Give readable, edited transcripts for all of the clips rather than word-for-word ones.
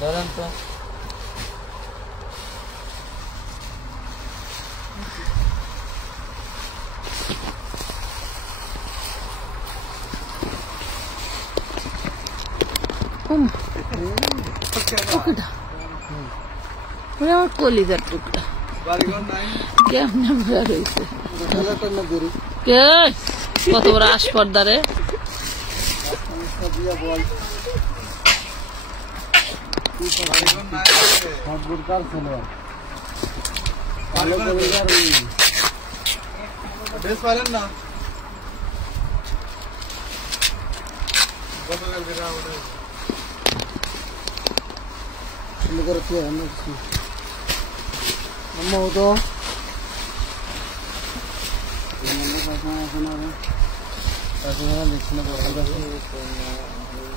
ধরেন তো আমার কলিজার টুকটা কেমনে ভরা রয়েছে কত বড় আসপর্দারে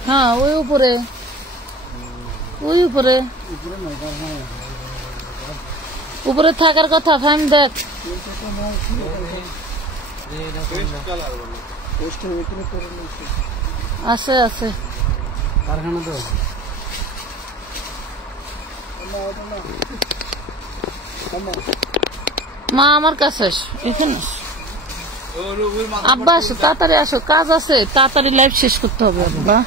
হ্যাঁ ওই উপরে উপরে থাকার কথা ফ্যান দেখ আছে আছে কারখানা তো মা আমার কাছে এখানে আব্বা আসো তাড়াতাড়ি আসো কাজ আছে তাড়াতাড়ি লাইভ শেষ করতে হবে আব্বা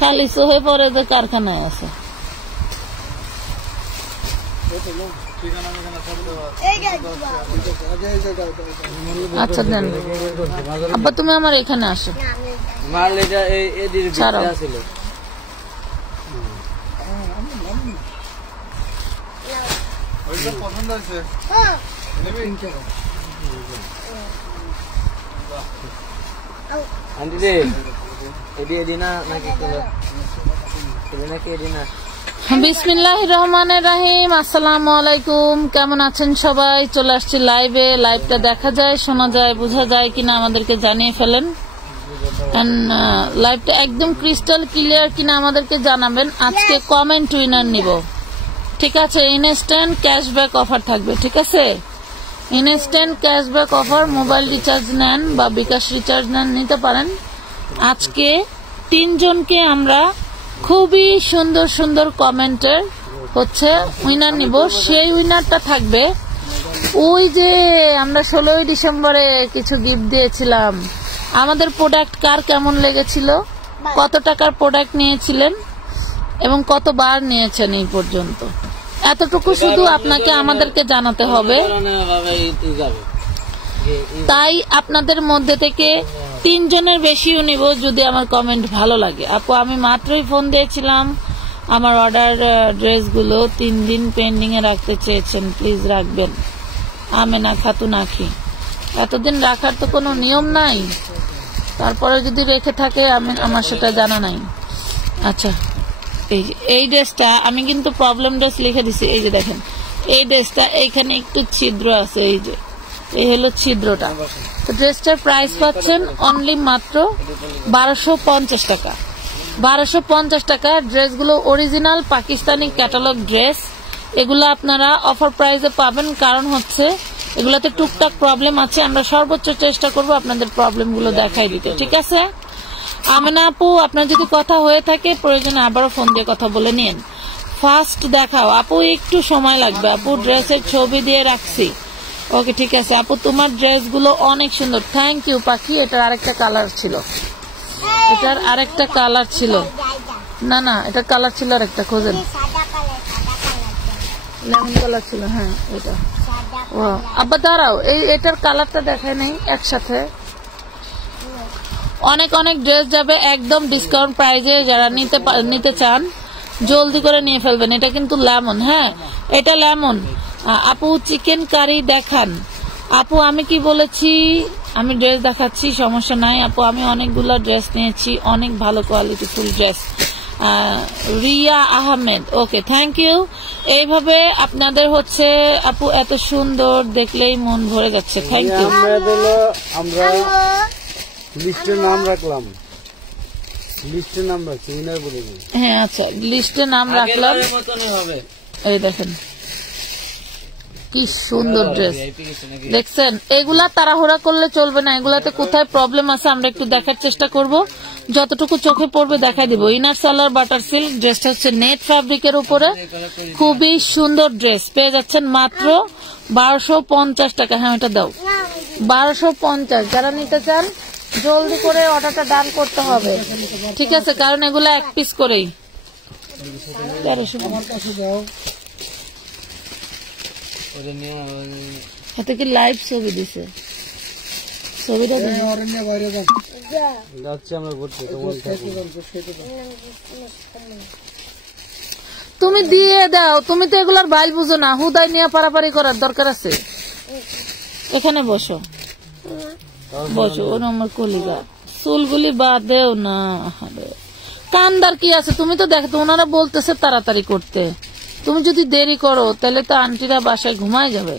খালি চোখে পরে যে কারখানায় আছে আচ্ছা দেন আব্বা তুমি আমার এখানে আসো ছাড়ো পছন্দ আছে আন্টি রে এদিনা নাকি এদিনা বিসমিল্লাহির রহমানির রহিম আসসালামু আলাইকুম কেমন আছেন সবাই চলে আসছি লাইভে লাইভটা দেখা যায় শোনা যায় বোঝা যায় কিনা আমাদেরকে জানিয়ে ফেলেন লাইভটা একদম ক্রিস্টাল ক্লিয়ার কিনা আমাদেরকে জানাবেন আজকে কমেন্ট উইনার নিব ঠিক আছে ইনস্ট্যান্ট ক্যাশব্যাক অফার থাকবে ঠিক আছে instant cashback offer mobile recharge নেন বা বিকাশ রিচার্জ নেন নিতে পারেন আজকে 3 জনকে আমরা খুবই সুন্দর সুন্দর কমেন্টের হচ্ছে উইনার নিব সেই উইনারটা থাকবে ওই যে আমরা 16 ডিসেম্বরে কিছু গিফট দিয়েছিলাম আমাদের প্রোডাক্ট কার কেমন লেগেছিল কত টাকার প্রোডাক্ট নিয়েছিলেন এবং কতবার নিয়েছেন এই পর্যন্ত এতটুকু শুধু আপনাকে আমাদেরকে জানাতে হবে তাই আপনাদের মধ্যে থেকে 3 জনের বেশিও নিব যদি আমার কমেন্ট ভালো লাগে আপু আমি মাত্রই ফোন দিয়েছিলাম আমার অর্ডার ড্রেসগুলো 3 দিন পেন্ডিং এ রাখতে চেয়েছেন প্লিজ রাখবেন আমেনা খাতুন আখি এতদিন রাখার তো কোনো নিয়ম নাই তারপরে যদি রেখে থাকে আমার সেটা জানা নাই আচ্ছা এই ড্রেসটা আমি কিন্তু প্রবলেম ড্রেস লিখে দিছি এই যে দেখেন এই ড্রেসটা এইখানে একটু ছিদ্র আছে এই যে এই হলো ছিদ্রটা তো ড্রেসটার প্রাইস পাচ্ছেন অনলি মাত্র 1250 টাকা 1250 টাকা ড্রেসগুলো অরিজিনাল পাকিস্তানি ক্যাটালগ ড্রেস এগুলো আপনারা অফার প্রাইসে পাবেন কারণ হচ্ছে এগুলোতে টুকটাক প্রবলেম আছে আমরা সর্বোচ্চ চেষ্টা করব আপনাদের প্রবলেমগুলো দেখাই দিতে ঠিক আছে আমেনা আপু আপনার যদি কথা হয়ে থাকে প্রয়োজনে আবারও ফোন দিয়ে কথা বলে নিন ফার্স্ট দেখাও আপু একটু সময় লাগবে আপু ড্রেসের ছবি দিয়ে রাখছি ওকে ঠিক আছে আপু তোমার ড্রেসগুলো অনেক সুন্দর থ্যাংক ইউ পাখি এটার আরেকটা কালার ছিল না না এটার কালার ছিল আরেকটা খোঁজেন লেমন কালার ছিল হ্যাঁ এটা ও আব্বা দাঁড়াও এটার কালারটা দেখায় নাই একসাথে অনেক অনেক ড্রেস যাবে একদম ডিসকাউন্ট প্রাইজে যারা নিতে চান জলদি করে নিয়ে ফেলবেন এটা কিন্তু লেমন হ্যাঁ এটা লেমন আপু চিকেন কারি দেখান আপু আমি কি বলেছি আমি ড্রেস দেখাচ্ছি সমস্যা নাই আপু আমি অনেকগুলো ড্রেস নিয়েছি অনেক ভালো quality full dress Riya Ahmed okay thank you এইভাবে আপনাদের হচ্ছে আপু এত সুন্দর দেখলেই মন ভরে যাচ্ছে থ্যাংক ইউ আমরা লিস্টে নাম রাখলাম লিস্টে নাম রাখছি উইনার বলে হ্যাঁ আচ্ছা লিস্টে নাম রাখলাম এই দেখেন কি সুন্দর ড্রেস দেখছেন। এগুলা তাড়াহুড়া করলে চলবে না, এগুলাতে কোথায় প্রবলেম আছে আমরা একটু দেখার চেষ্টা করব, যতটুকু চোখে পড়বে দেখাই দিব। ইনার সালোয়ার বাটার সিল্ক, ড্রেসটা হচ্ছে নেট ফ্যাব্রিকের উপরে, খুবই সুন্দর ড্রেস। পেয়ে যাচ্ছেন মাত্র 1250 টাকা। হ্যাঁ এটা দাও, 1250। যারা নিতে চান জলদি করে অর্ডারটা ডান করতে হবে, ঠিক আছে, কারণ এগুলো এক পিস করেই। 1300 হাতে কি লাইভ ছবি দিছে, ছবিটা যাচ্ছি আমরা ঘুরতে। তুমি দিয়ে দাও, তুমি তো এগুলার বাইল বুঝো না, হুদাই নিয়ে পারাপারি করার দরকার আছে। এখানে বসো বসো, ওর আমার কলিগা, চুলগুলি বাদেও না। কান্দার কি আছে, তুমি তো দেখো ওনারা বলতেছে তাড়াতাড়ি করতে, তুমি যদি দেরি করো তাহলে তো আন্টিরা বাসায় ঘুমায় যাবে,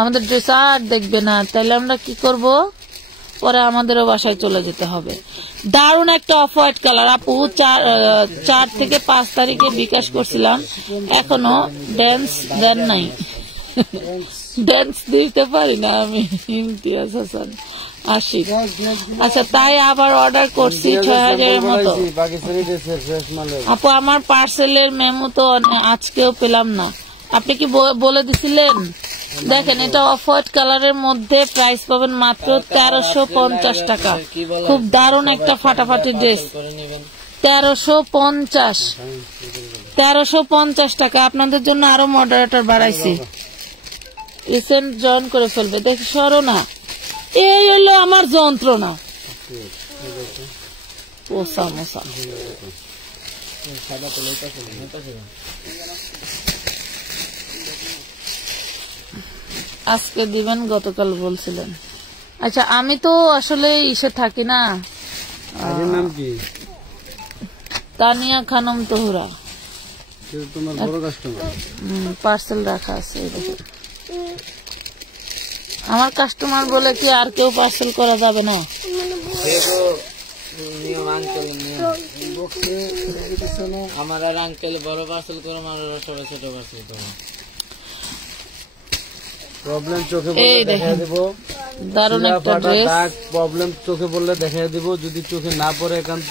আমাদের ড্রেস আর দেখবে না, তাহলে আমরা কি করব, পরে আমাদেরও বাসায় চলে যেতে হবে। দারুণ একটা অফ হোয়াইট কালার। আপু 4 থেকে 5 তারিখে বিকাশ করছিলাম, এখনো ড্যান্স দেন নাই, ড্যান্স দিতে পারি না আমি। ইমতিয়াজ হাসান আশিক, আচ্ছা তাই আবার অর্ডার করছি 6000 মতো। আপু আমার পার্সেলের মেমো তো আজকেও পেলাম না, আপনি কি বলে দিছিলেন? দেখেন এটা অফ হোয়াইট কালারের মধ্যে, প্রাইস পাবেন মাত্র 1350 টাকা। খুব দারুণ একটা ফাটাফাটি ড্রেস, 1350 টাকা। আপনাদের জন্য আরো মডারেটর বাড়াইছি, রিসেন্ট জয়েন করে ফেলবে। দেখি সরো না, এই হলো আমার যন্ত্রণা। পোসা মোসা আজকে দিবেন, গতকাল বলছিলেন। আচ্ছা আমি তো আসলে ইসে থাকি না, নাম কি? তানিয়া খানম তোহরা, তোমার বড় কাস্টমার। পার্সেল রাখা আছে। আমার কাস্টমার বলে কি আর কেউ পার্সেল করা যাবে না? আমার আর আঙ্কেল বড় পার্সেল করো, আমার সবাই ছোট পার্সেল করো। প্রবলেম চোখে বললে দেখাই দেব, দারুণ একটা ড্রেস। প্রবলেম চোখে বললে দেখাই দেব, যদি চোখে না পড়ে একান্ত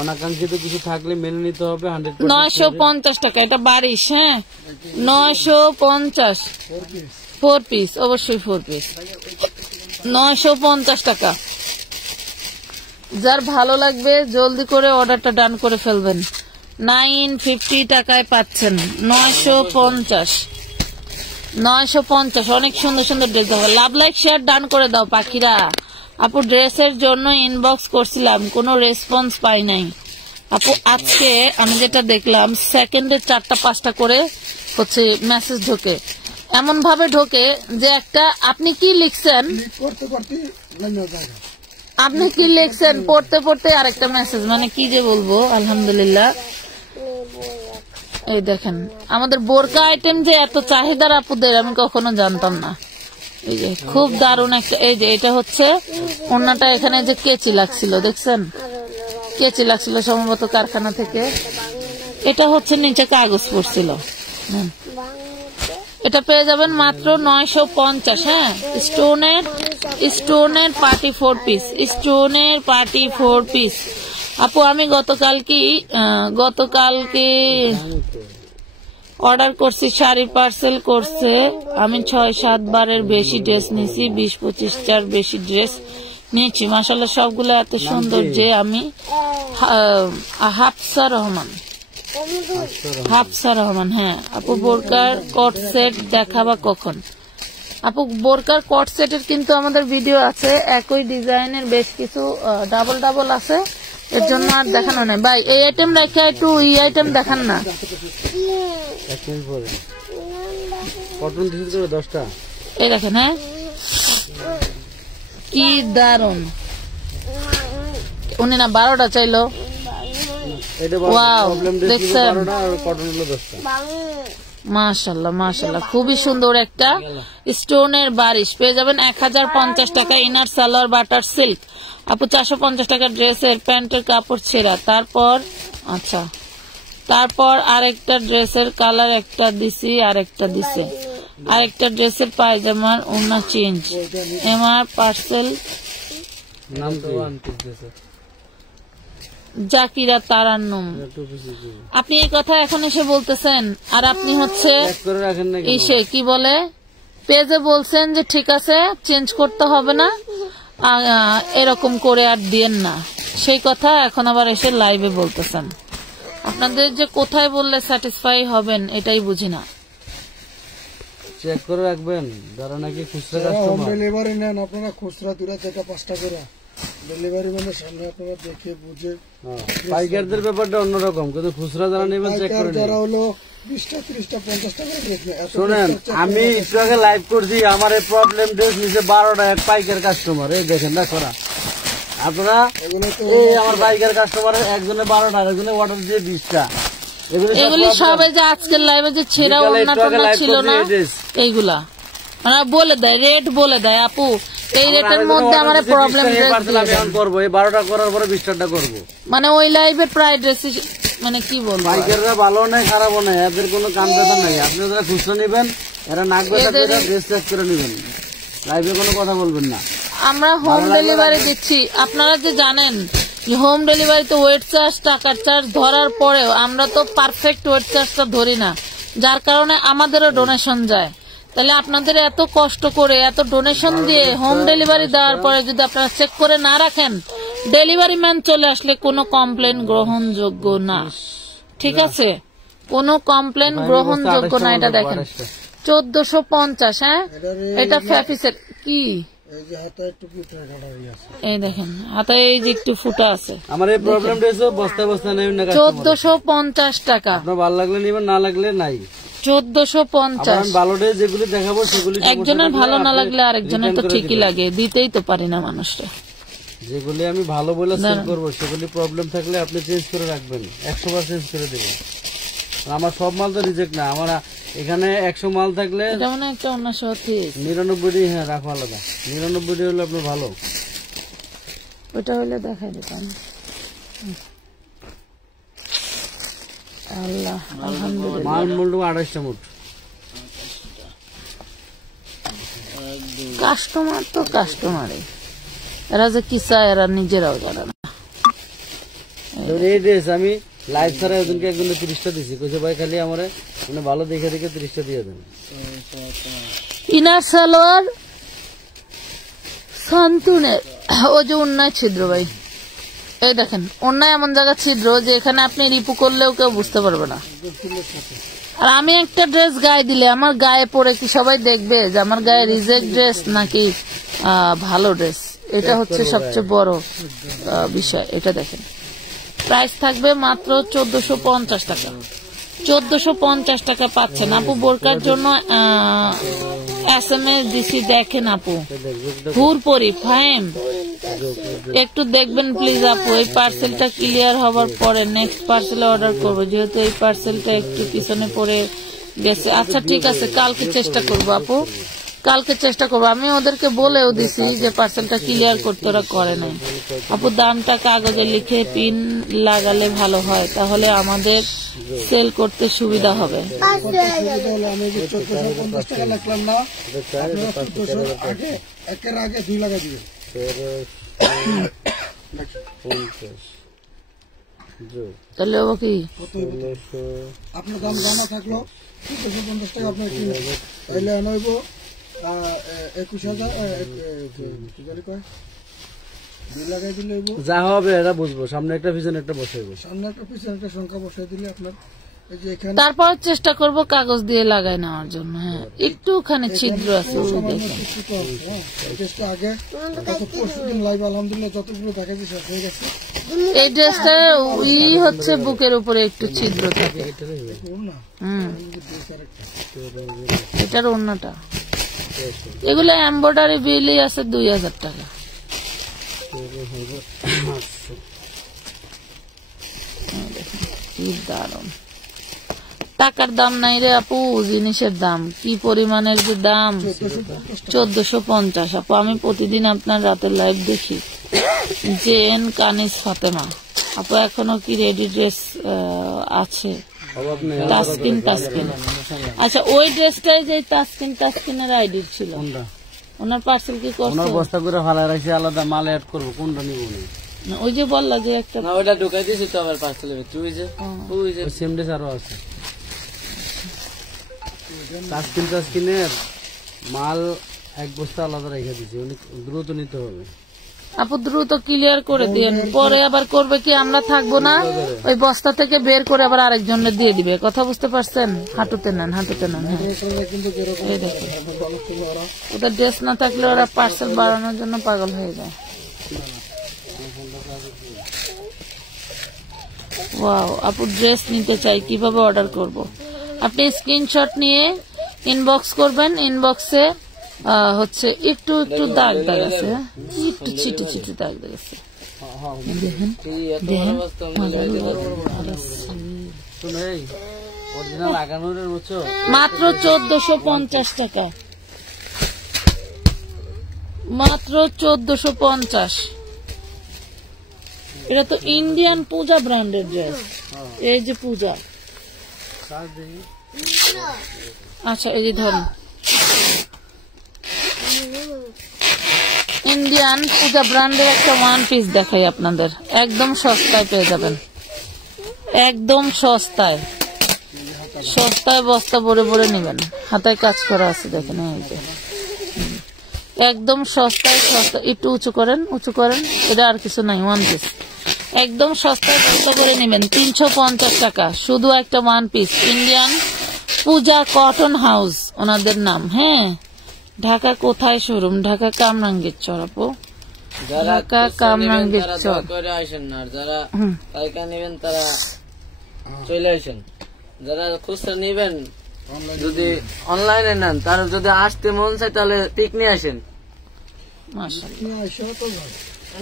অনাকাঙ্ক্ষিত কিছু থাকলে মেনে নিতে হবে। 950 টাকা, এটা বারিশ। হ্যাঁ 950, 4 পিস, অবশ্যই 4 পিস, 950 টাকা। যার ভালো লাগবে জলদি করে অর্ডারটা ডান করে ফেলবেন। 950 টাকায় পাচ্ছেন 950। অনেক সুন্দর সুন্দর ড্রেস দেবো। লাভ লাইক শেয়ার ডান করে দাও পাখিরা। আপু ড্রেসের জন্য ইনবক্স করছিলাম, কোনো রেসপন্স পাই নাই। আপু আজকে আমি যেটা দেখলাম, সেকেন্ডে 4টা-5টা করে হচ্ছে মেসেজ ঢোকে, এমন ভাবে ঢোকে যে একটা আপনি কি লিখছেন, আপনি কি লিখছেন পড়তে পড়তে আরেকটা মেসেজ, মানে কি যে বলবো। আলহামদুলিল্লাহ। এই দেখেন আমাদের বোরকা আইটেম যে এত চাহিদার আপুদের আমি কখনো জানতাম না। এই যে খুব দারুণ একটা, এই যে এটা হচ্ছে ওন্নাটা, এখানে যে কেচি লাগছিল দেখছেন, কেচি লাগছিল সম্ভবত কারখানা থেকে। এটা হচ্ছে নিচে কাগজ পড়ছিল। এটা পেয়ে যাবেন মাত্র 950। হ্যাঁ স্টোনের পার্টি 4 পিস, স্টোনের পার্টি 4 পিস। আপু আমি গতকালকে অর্ডার করছি, শাড়ি পার্সেল করছে। আমি 6-7 বারের বেশি ড্রেস নিয়েছি, 20-25টার বেশি ড্রেস নিয়েছি। মাশাআল্লাহ সবগুলো এত সুন্দর যে আমি হাফসা রহমান। হ্যাঁ আপু বোরকার কট সেট দেখাবা কখন? আপু বোরকার কট সেটের কিন্তু আমাদের ভিডিও আছে, একই ডিজাইনের বেশ কিছু ডাবল আছে, এর জন্য আর দেখানো নাই। ভাই এই আইটেম রেখে একটু এই আইটেম দেখান না। এই দেখেন, হ্যাঁ কি দারুন। উনি না 12টা চাইলো। দেখছেন মাশাআল্লাহ খুবই সুন্দর একটা স্টোনের বারিশ। পেয়ে যাবেন 1050 টাকা। Inner salwar butter silk. আপু 450 টাকা ড্রেসের প্যান্টের কাপড় ছেঁড়া। তারপর আরেকটা ড্রেসের কালার একটা দিছি, আরেকটা দিছে। আরেকটা ড্রেসের পায়জামার ওড়না চেঞ্জ, এমআর পার্সেল, নাম তো আনতে দিতেছে জাকিরা তারান্নুম। আপনি এই কথা এখন এসে বলতেছেন, আর আপনি হচ্ছে চেক করে রাখেন না কেন? এসে কি বলে পেজে বলছেন যে ঠিক আছে চেঞ্জ করতে হবে না, এরকম করে আর দিয়েন না, সেই কথা এখন আবার এসে লাইভে বলতেছেন। আপনাদের যে কোথায় বললে স্যাটিসফাই হবেন এটাই বুঝি না। চেক করে রাখবেন, যারা নাকি খুচরা হোম কাস্টমার। ডেলিভারি নেন আপনারা, খুচরা দূরে থেকে 5 টাকা করে ডেলিভারি মানে সামনে আপনারা দেখে বুঝে। পাইকারদের ব্যাপারটা অন্যরকম, কিন্তু খুচরা যারা নেবেন চেক করে যারা নেবেন। হলো 20টা 30টা 50 টাকা দেখবে। শোনেন, আমি একটু আগে লাইভ করছি, আমার এই প্রবলেম ড্রেস নিচে 12 টাকা পাইকার কাস্টমার, এই দেখেন না করা আপনারা। এই আমার পাইকার কাস্টমারের একজনে 12 টাকা, একজনে অর্ডার দিয়ে 20টা। এগুলি সবে যে আজকের লাইভে যে ছেঁড়া ওড়না টোনা ছিল না, এইগুলা মানে বলে দেয়, রেট বলে দেয়, আপু এই রেটের মধ্যে আমার প্রবলেম করবো, এই 12টা করার পরে 20টা করবো। মানে ওই লাইভে প্রায় ড্রেস মানে কি বলবো, পাইকাররা ভালো নেই খারাপও নেই, এদের কোনো কাম ব্যথা নেই। আপনি যারা খুচরা নেবেন এরা নাক ব্যথা করে ড্রেস চেক করে নেবেন, লাইভে কোনো কথা বলবেন না। আমরা হোম ডেলিভারি দিচ্ছি, আপনারা যে জানেন যে হোম ডেলিভারিতে ওয়েট চার্জ, টাকার চার্জ ধরার পরেও আমরা তো পারফেক্ট ওয়েট চার্জটা ধরি না, যার কারণে আমাদেরও ডোনেশন যায়। তাহলে আপনাদের এত কষ্ট করে এত ডোনেশন দিয়ে হোম ডেলিভারি দেওয়ার পরে যদি আপনারা চেক করে না রাখেন, ডেলিভারি ম্যান চলে আসলে কোনো কমপ্লেন গ্রহণযোগ্য না। ঠিক আছে, কোনো কমপ্লেন গ্রহণযোগ্য না। এটা দেখেন 1450, হ্যাঁ এটা ফ্যাফিসের কি, এই যে হাতে একটু ফুটা কাটাই আছে, এই দেখেন হাতে এই যে একটু ফুটা আছে। আমার এই প্রবলেম রয়েছে, বস্তা বস্তা নেবেন না, 1450 টাকা। আপনার ভালো লাগলে নেবেন, না লাগলে নাই। 1450। ভালো ড্রেস যেগুলি দেখাবো সেগুলি একজনের ভালো না লাগলে আরেকজনের তো ঠিকই লাগে, দিতেই তো পারি না মানুষটা। যেগুলি আমি ভালো বলে সেল করবো সেগুলি প্রবলেম থাকলে আপনি চেঞ্জ করে রাখবেন, 100 বার চেঞ্জ করে দেবেন। আমার সব মাল তো রিজেক্ট না, আমার এখানে 100 মাল থাকলে এটা মানে একটা অন্য সাথে 99টি হ্যাঁ রাখো আলাদা, 99টি হলো আপনার ভালো। ওটা হলে দেখাই দিতাম। আল্লাহ আলহামদুলিল্লাহ, মাল মূল্য 28টা মোট। কাস্টমার তো কাস্টমারই, এরা যে কি চায় এরা নিজেরাও জানে না। এই ড্রেস আমি লাইভ ছাড়া ওদিনকে একজনকে 30টা দিছি, কইছে ভাই খালি আমার মানে ভালো দেখে দেখে 30টা দিয়ে দেন। ইনার সালোয়ার শান্তনের, ও যে অন্যায় ছিদ্র ভাই, এই দেখেন অন্যায় এমন জায়গা ছিদ্র যে এখানে আপনি রিপু করলেও কেউ বুঝতে পারবে না। আর আমি একটা ড্রেস গায়ে দিলে আমার গায়ে পরে কি সবাই দেখবে যে আমার গায়ে রিজেক্ট ড্রেস নাকি ভালো ড্রেস? এটা হচ্ছে সবচেয়ে বড় বিষয়। এটা দেখেন প্রাইস থাকবে মাত্র 1450 টাকা। 1450 টাকা পাচ্ছেন আপু। বোরকার জন্য SMS দিছি, দেখেন আপু। হুরপরি ফাইম একটু দেখবেন প্লিজ আপু। এই পার্সেলটা ক্লিয়ার হবার পরে নেক্সট পার্সেলে অর্ডার করবো, যেহেতু এই পার্সেলটা একটু পিছনে পড়ে গেছে। আচ্ছা ঠিক আছে, কালকে চেষ্টা করবো আপু, কালকে চেষ্টা করবো। আমি ওদেরকে বলেও দিছি যে পার্সেলটা ক্লিয়ার করতে, ওরা করে নাই আপু। দামটা কাগজে লিখে পিন লাগালে ভালো হয়, তাহলে আমাদের সেল করতে সুবিধা হবে। আমি যে 1450 টাকা লিখলাম না, আপনারা 1400 আগে একের আগে 2 লাগা দিবেন। তাহলে ও কি আপনার দাম জানা থাকলো 1450 টাকা আপনার কিনে, তাইলে আনইব 21,000 2 লাগাই দিলে যা হবে এটা বুঝবো। সামনে একটা পিছনে একটা বসাইবো, সামনে একটা পিছনে একটা সংখ্যা বসাই দিলে আপনার এই যে এখানে তারপর চেষ্টা করব কাগজ দিয়ে লাগাই নেওয়ার জন্য। হ্যাঁ একটুখানি ছিদ্র আছে ওই দেখেন। ড্রেসটা আগে গত পরশুদিন লাইভ আলহামদুলিল্লাহ যতগুলো দেখাচ্ছি শেষ হয়ে গেছে। এই ড্রেসটা হচ্ছে বুকের উপরে একটু ছিদ্র থাকে। এটার অন্যটা এগুলো এমব্রয়ডারি বিলই আছে 2000 টাকা। কি দারুন, টাকার দাম নাই রে আপু, জিনিসের দাম কি পরিমাণের যে দাম। 1450 আপু। আমি প্রতিদিন আপনার রাতের লাইভ দেখি। জেন কানিস ফাতেমা আপু, এখনো কি রেডি ড্রেস আছে? অভাব নেই। তাসকিন আচ্ছা, ওই ড্রেসটাই যে তাসকিনের আইডি ছিল, কোনটা? ওনার পার্সেল কি করছে? ওনার বস্তা করে ফালাই রাখছি, আলাদা মাল অ্যাড করবো, কোনটা নিব না? ওই যে বললা যে একটা না ওইটা ঢুকাই দিয়েছি তো আবার পার্সেলের ভিতরে, ওই যে সেম ডেস আরো আছে। তাসকিনের মাল এক বস্তা আলাদা রেখে দিচ্ছি, অনেক দ্রুত নিতে হবে। আপু দ্রুত ক্লিয়ার করে দিন, পরে আবার করবে কি আমরা থাকবো না, ওই বস্তা থেকে বের করে আবার আরেকজনের দিয়ে দিবে। কথা বুঝতে পারছেন? হাঁটুতে নেন হ্যাঁ। এই দেখুন, ওদের ড্রেস না থাকলে ওরা পার্সেল বাড়ানোর জন্য পাগল হয়ে যায়। ওয়াও, আপু ড্রেস নিতে চাই, কিভাবে অর্ডার করব? আপনি স্ক্রিনশট নিয়ে ইনবক্স করবেন। ইনবক্সে হচ্ছে একটু দাগ আছে, একটু ছিটে দাগ আছে, দেখেন মাত্র 1450 টাকা, মাত্র 1450। এটা তো ইন্ডিয়ান পূজা ব্র্যান্ডের ড্রেস। এই যে পূজা, আচ্ছা এই যে ধরুন ইন্ডিয়ান পূজা ব্র্যান্ডের একটা ওয়ান পিস দেখাই আপনাদের, একদম সস্তায় পেয়ে যাবেন, একদম সস্তায় বস্তা ভরে ভরে নেবেন। হাতায় কাজ করা আছে দেখেন, এই যে একদম সস্তায় একটু উঁচু করেন। এটা আর কিছু নাই, ওয়ান পিস একদম সস্তায় বস্তা করে নেবেন। 350 টাকা শুধু একটা ওয়ান পিস। ইন্ডিয়ান পূজা কটন হাউস ওনাদের নাম। হ্যাঁ, ঢাকা কোথায় শোরুম? ঢাকা কামরাঙ্গীর চর আপু, ঢাকা কামরাঙ্গীর চর। আসেন না, যারা পাইকারি নেবেন তারা চলে আসেন। যারা খুচরা নেবেন, যদি অনলাইনে নেন, তারা যদি আসতে মন চায় তাহলে পিক নিয়ে আসেন।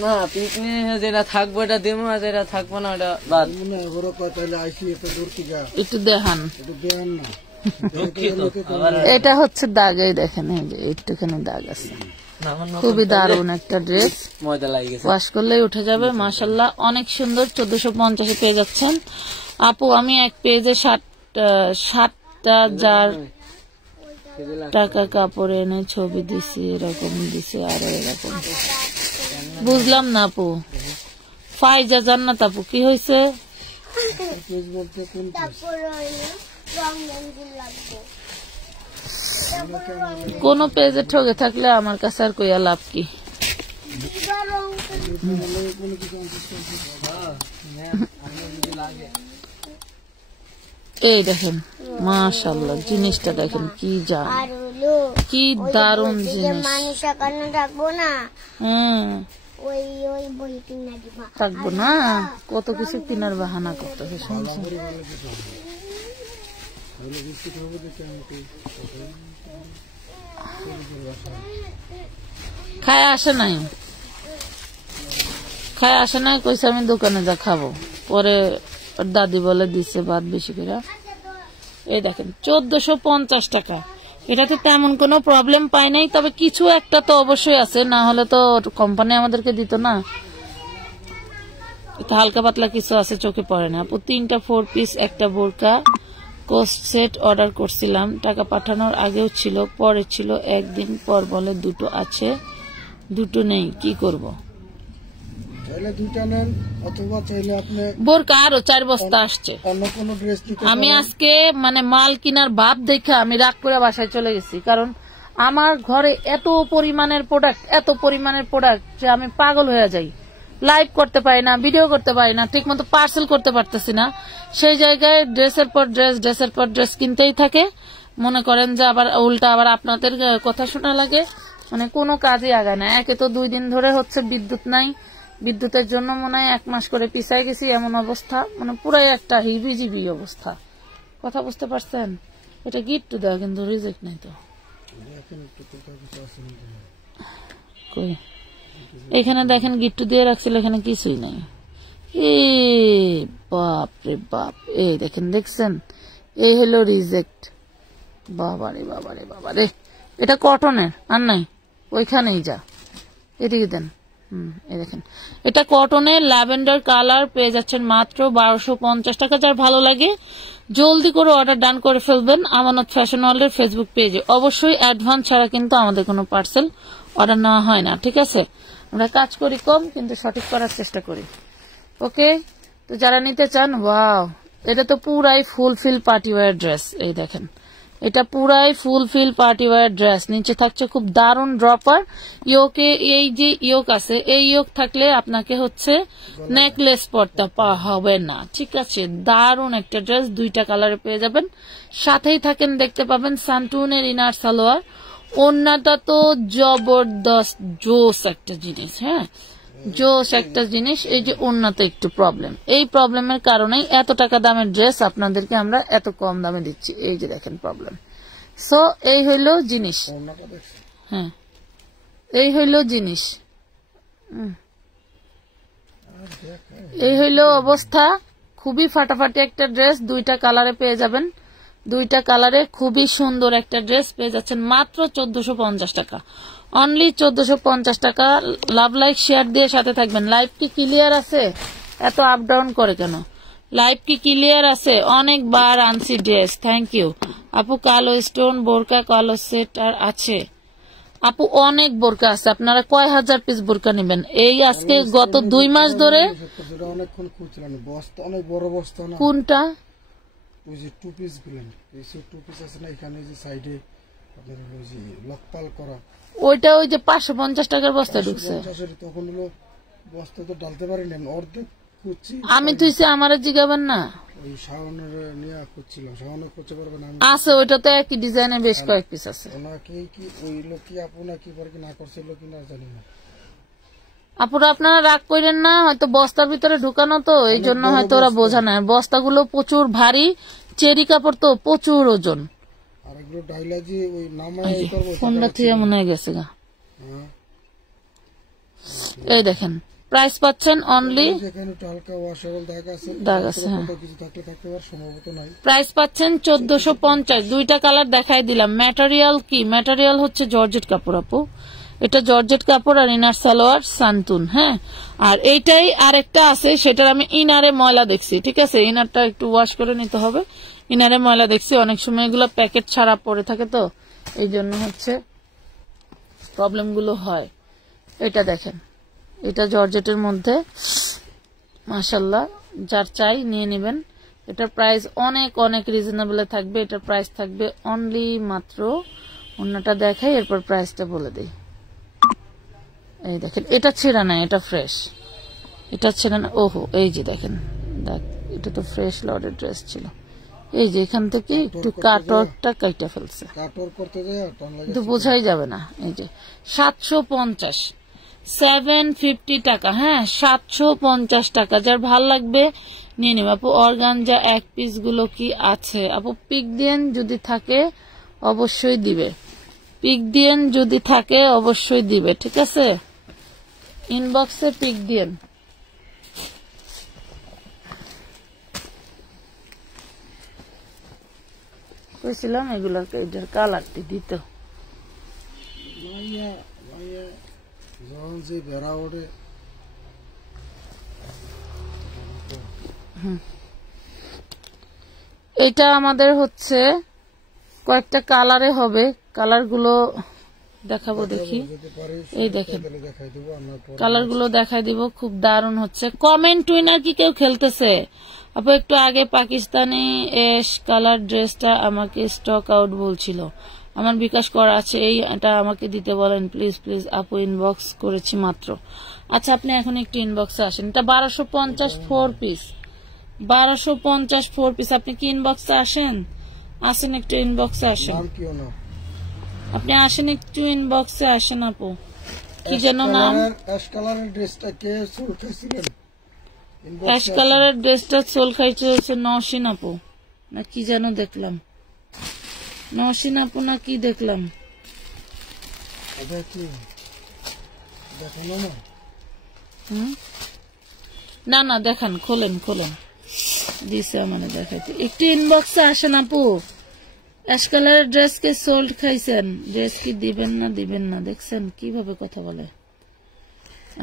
না পিক নিয়ে যেটা থাকবো এটা দিব, আর যেটা থাকবো না ওটা বাদ। একটু দেখান, এটা হচ্ছে দাগ, এই দেখেন এই যে একটুখানি দাগ আছে। খুবই দারুণ একটা ড্রেস, ময়দা লাগে গেছে, ওয়াশ করলেই উঠে যাবে। মাশাআল্লাহ, অনেক সুন্দর। 1450 পেয়ে যাচ্ছেন আপু। আমি এক পেজে 60,000 টাকা কাপড় এনে ছবি দিছি, এরকম দিছে, আরো এরকম। বুঝলাম না আপু। ফাইজা জান্নাত আপু, কি হয়েছে? কোন পেজে ঠকে থাকলে আমার কাছে আর কইয়া লাভ কি? এই দেখেন মাশাআল্লাহ, জিনিসটা দেখেন কি দারুণ জিনিস। থাকবো না, কত কিছু কেনার বাহানা করতেছে শুনছেন। খায় আসে নাই, কইছে আমি দোকানে যা খাবো। পরে দাদি বলে দিচ্ছে ভাত বেশি করে। এই দেখেন 1450 টাকা। এটাতে তেমন কোনো প্রবলেম পাই নাই, তবে কিছু একটা তো অবশ্যই আছে, না হলে তো কোম্পানি আমাদেরকে দিত না। হালকা পাতলা কিছু আছে, চোখে পড়ে না আপু। 3টা 4 পিস, একটা বোরকা কোস্ট সেট অর্ডার করছিলাম, টাকা পাঠানোর আগেও ছিল, পরে ছিল, একদিন পর বলে 2টো আছে, 2টো নেই, কি করব? বোরকা আরো 4 বস্তা আসছে। আমি আজকে মানে মাল কিনার ভাব দেখে আমি রাগ করে বাসায় চলে গেছি, কারণ আমার ঘরে এত পরিমাণের প্রোডাক্ট যে আমি পাগল হয়ে যাই। লাইভ করতে পারি না, ভিডিও করতে পারি না, ঠিক মতো পার্সেল করতে পারতেছি না। সেই জায়গায় ড্রেসের পর ড্রেস কিনতেই থাকে। মনে করেন যে আবার উল্টা আবার আপনাদের কথা শোনা লাগে, মানে কোনো কাজই আগায় না। একে তো 2 দিন ধরে হচ্ছে বিদ্যুৎ নাই, বিদ্যুতের জন্য মনে হয় 1 মাস করে পিছায় গেছি, এমন অবস্থা, মানে পুরাই একটা হিবিজিবি অবস্থা। কথা বুঝতে পারছেন? এটা গিফট দেওয়া, কিন্তু রিজেক্ট নাই তো। এখানে দেখেন গিফট দিয়ে রাখছিল, এখানে কিছুই নাই। এ বাপ রে বাপ, এই দেখেন, দেখছেন? এই হলো রিজেক্ট। বাবারে, এটা কটনের, আর নাই, ওইখানেই যা, এদিকে দেন। এই দেখেন, এটা কটনের ল্যাভেন্ডার কালার পেয়ে যাচ্ছেন মাত্র 1250 টাকা। যার ভালো লাগে জলদি করে অর্ডার ডান করে ফেলবেন আমানত ফ্যাশন ওয়ার্ল্ডের ফেসবুক পেজে। অবশ্যই অ্যাডভান্স ছাড়া কিন্তু আমাদের কোনো পার্সেল অর্ডার নেওয়া হয় না, ঠিক আছে? আমরা কাজ করি কম, কিন্তু সঠিক করার চেষ্টা করি। ওকে, তো যারা নিতে চান, ওয়াও, এটা তো পুরাই ফুলফিল পার্টি ওয়্যার ড্রেস। এই দেখেন, এটা পুরাই ফুলফিল পার্টি ওয়্যার ড্রেস। নিচে থাকছে খুব দারুণ ড্রপার ইয়োকে। এই যে ইয়োক আছে, এই ইয়োক থাকলে আপনাকে হচ্ছে নেকলেস পরতে হবে না, ঠিক আছে? দারুণ একটা ড্রেস, 2টা কালারে পেয়ে যাবেন। সাথেই থাকেন, দেখতে পাবেন সান্টুনের ইনার সালোয়ার। ওন্নাটা তো জবরদস্ত জোস একটা জিনিস, হ্যাঁ, জোস একটা জিনিস। এই যে ওন্নাতে একটু প্রবলেম, এই প্রবলেমের কারণেই এত টাকা দামের ড্রেস আপনাদেরকে আমরা এত কম দামে দিচ্ছি। এই যে দেখেন প্রবলেম। সো এই হইল জিনিস, হ্যাঁ, এই হইল জিনিস, এই হইল অবস্থা। খুবই ফাটাফাটি একটা ড্রেস, 2টা কালারে পেয়ে যাবেন। 2টা কালারে খুবই সুন্দর একটা ড্রেস পেয়ে যাচ্ছেন মাত্র 1450 টাকা, অনলি 1450 টাকা। লাভ লাইক শেয়ার দিয়ে সাথে থাকবেন। লাইভ কি ক্লিয়ার আছে? এত আপ ডাউন করে কেন? লাইভ কি ক্লিয়ার আছে? অনেকবার আনছি ড্রেস, থ্যাংক ইউ আপু। কালো স্টোন বোরকা কালো সেট আর আছে আপু, অনেক বোরকা আছে। আপনারা কয় হাজার পিস বোরকা নেবেন? এই আজকে গত 2 মাস ধরে অনেকক্ষণ খুঁজছিলাম, বস্তা অনেক বড় বস্তা না। কোনটা? ওই যে 2 পিস গুলেন, এই 2 পিস আছে না এখানে, যে সাইডে আপনার ওই যে লকতাল করা, ওইটা ওই যে 550 টাকার বস্তা ঢুকছে। তখন হলো বস্তা তো ডালতে পারিনি, অর্ধেক খুঁজছি। আমি তুইছে আমার জিগাবেন না, ওই শাওনের নিয়ে খুঁজছিলাম, শাওনে খুঁজতে পারবেন আছে। ওইটা তো একই ডিজাইনের বেশ কয়েক পিস আছে। ওনাকে কি ওই লোক কি আপু না কি পরে কি না করছিল কিনা জানি না। আপুরা আপনারা রাগ করেন না, হয়তো বস্তার ভিতরে ঢুকানো তো, এই জন্য হয়তো ওরা বোঝা নাই। বস্তাগুলো প্রচুর ভারী, চেরি কাপড় তো প্রচুর ওজন। আর এগুলো ডাইলাজি ওই নামায় করব, ফোনটা থিয়ে মনে হয়ে গেছে গা। এই দেখেন প্রাইস পাচ্ছেন অনলি, যেখানে হালকা ওয়াশেবল দাগ আছে, কিছু থাকলে থাকতে পারে, সম্ভবত নাই। প্রাইস পাচ্ছেন 1450। 2টা কালার দেখাই দিলাম। ম্যাটেরিয়াল কি? ম্যাটেরিয়াল হচ্ছে জর্জেট কাপড় আপু, এটা জর্জেট কাপড় আর ইনার সালোয়ার সান্তুন, হ্যাঁ। আর এইটাই আরেকটা আছে, সেটার আমি ইনারে ময়লা দেখছি, ঠিক আছে? ইনারটা একটু ওয়াশ করে নিতে হবে। ইনারে ময়লা দেখছি, অনেক সময় এগুলো প্যাকেট ছাড়া পড়ে থাকে, তো এই জন্য হচ্ছে প্রবলেম গুলো হয়। এটা দেখেন, এটা জর্জেটের মধ্যে মাশাআল্লাহ, যার চাই নিয়ে নেবেন। এটার প্রাইস অনেক অনেক রিজনেবল থাকবে। এটার প্রাইস থাকবে অনলি মাত্র, অন্যটা দেখাই এরপর প্রাইসটা বলে দেই। এই দেখেন, এটা ছেঁড়া না, এটা ফ্রেশ, এটা ছেঁড়া না। ওহো, এই যে দেখেন, দেখ, এটা তো ফ্রেশ লটের ড্রেস ছিল। এই যে এখান থেকে একটু কাটরটা কাইটা ফেলছে, কিন্তু বোঝাই যাবে না। এই যে 750, 750 টাকা, হ্যাঁ 750 টাকা। যার ভাল লাগবে নিয়ে নিব আপু। অর্গানজা 1 পিস গুলো কি আছে আপু? পিক দিয়েন, যদি থাকে অবশ্যই দিবে। পিক দিয়েন, যদি থাকে অবশ্যই দিবে, ঠিক আছে? ইনবক্সে পিক দিয়েন। কইছিলাম এগুলোকে এটার কালারটি দিত। এটা আমাদের হচ্ছে কয়েকটা কালারে হবে, কালার গুলো দেখাবো, দেখি। এই দেখেন কালার গুলো দেখাই দিব, খুব দারুণ হচ্ছে। কমেন্ট উইনার কি কেউ খেলতেছে আপু? একটু আগে পাকিস্তানি এশ কালার ড্রেসটা আমাকে স্টক আউট বলছিল, আমার বিকাশ করা আছে, এইটা আমাকে দিতে বলেন প্লিজ প্লিজ আপু, ইনবক্স করেছি মাত্র। আচ্ছা, আপনি এখন একটু ইনবক্সে আসেন। এটা 1250 4 পিস, 1250 4 পিস। আপনি কি ইনবক্সে আসেন? আসেন একটু ইনবক্সে আসেন, আপনি আসেন একটু ইনবক্সে আসেন আপু। কি যেন নাম? অ্যাশ কালারের ড্রেসটা কে সোল খাইছিলেন? অ্যাশ কালারের ড্রেসটা সোল খাইছে হচ্ছে নওশিন আপু, না কি যেন দেখলাম, নওশিন আপু না কি দেখলাম। না না দেখান, খোলেন খোলেন, দিছে মানে দেখাইতে। একটু ইনবক্সে আসেন আপু। অ্যাশ কালারের ড্রেস কে সোল্ড খাইছেন? ড্রেস কি দিবেন না দিবেন না? দেখছেন কিভাবে কথা বলে,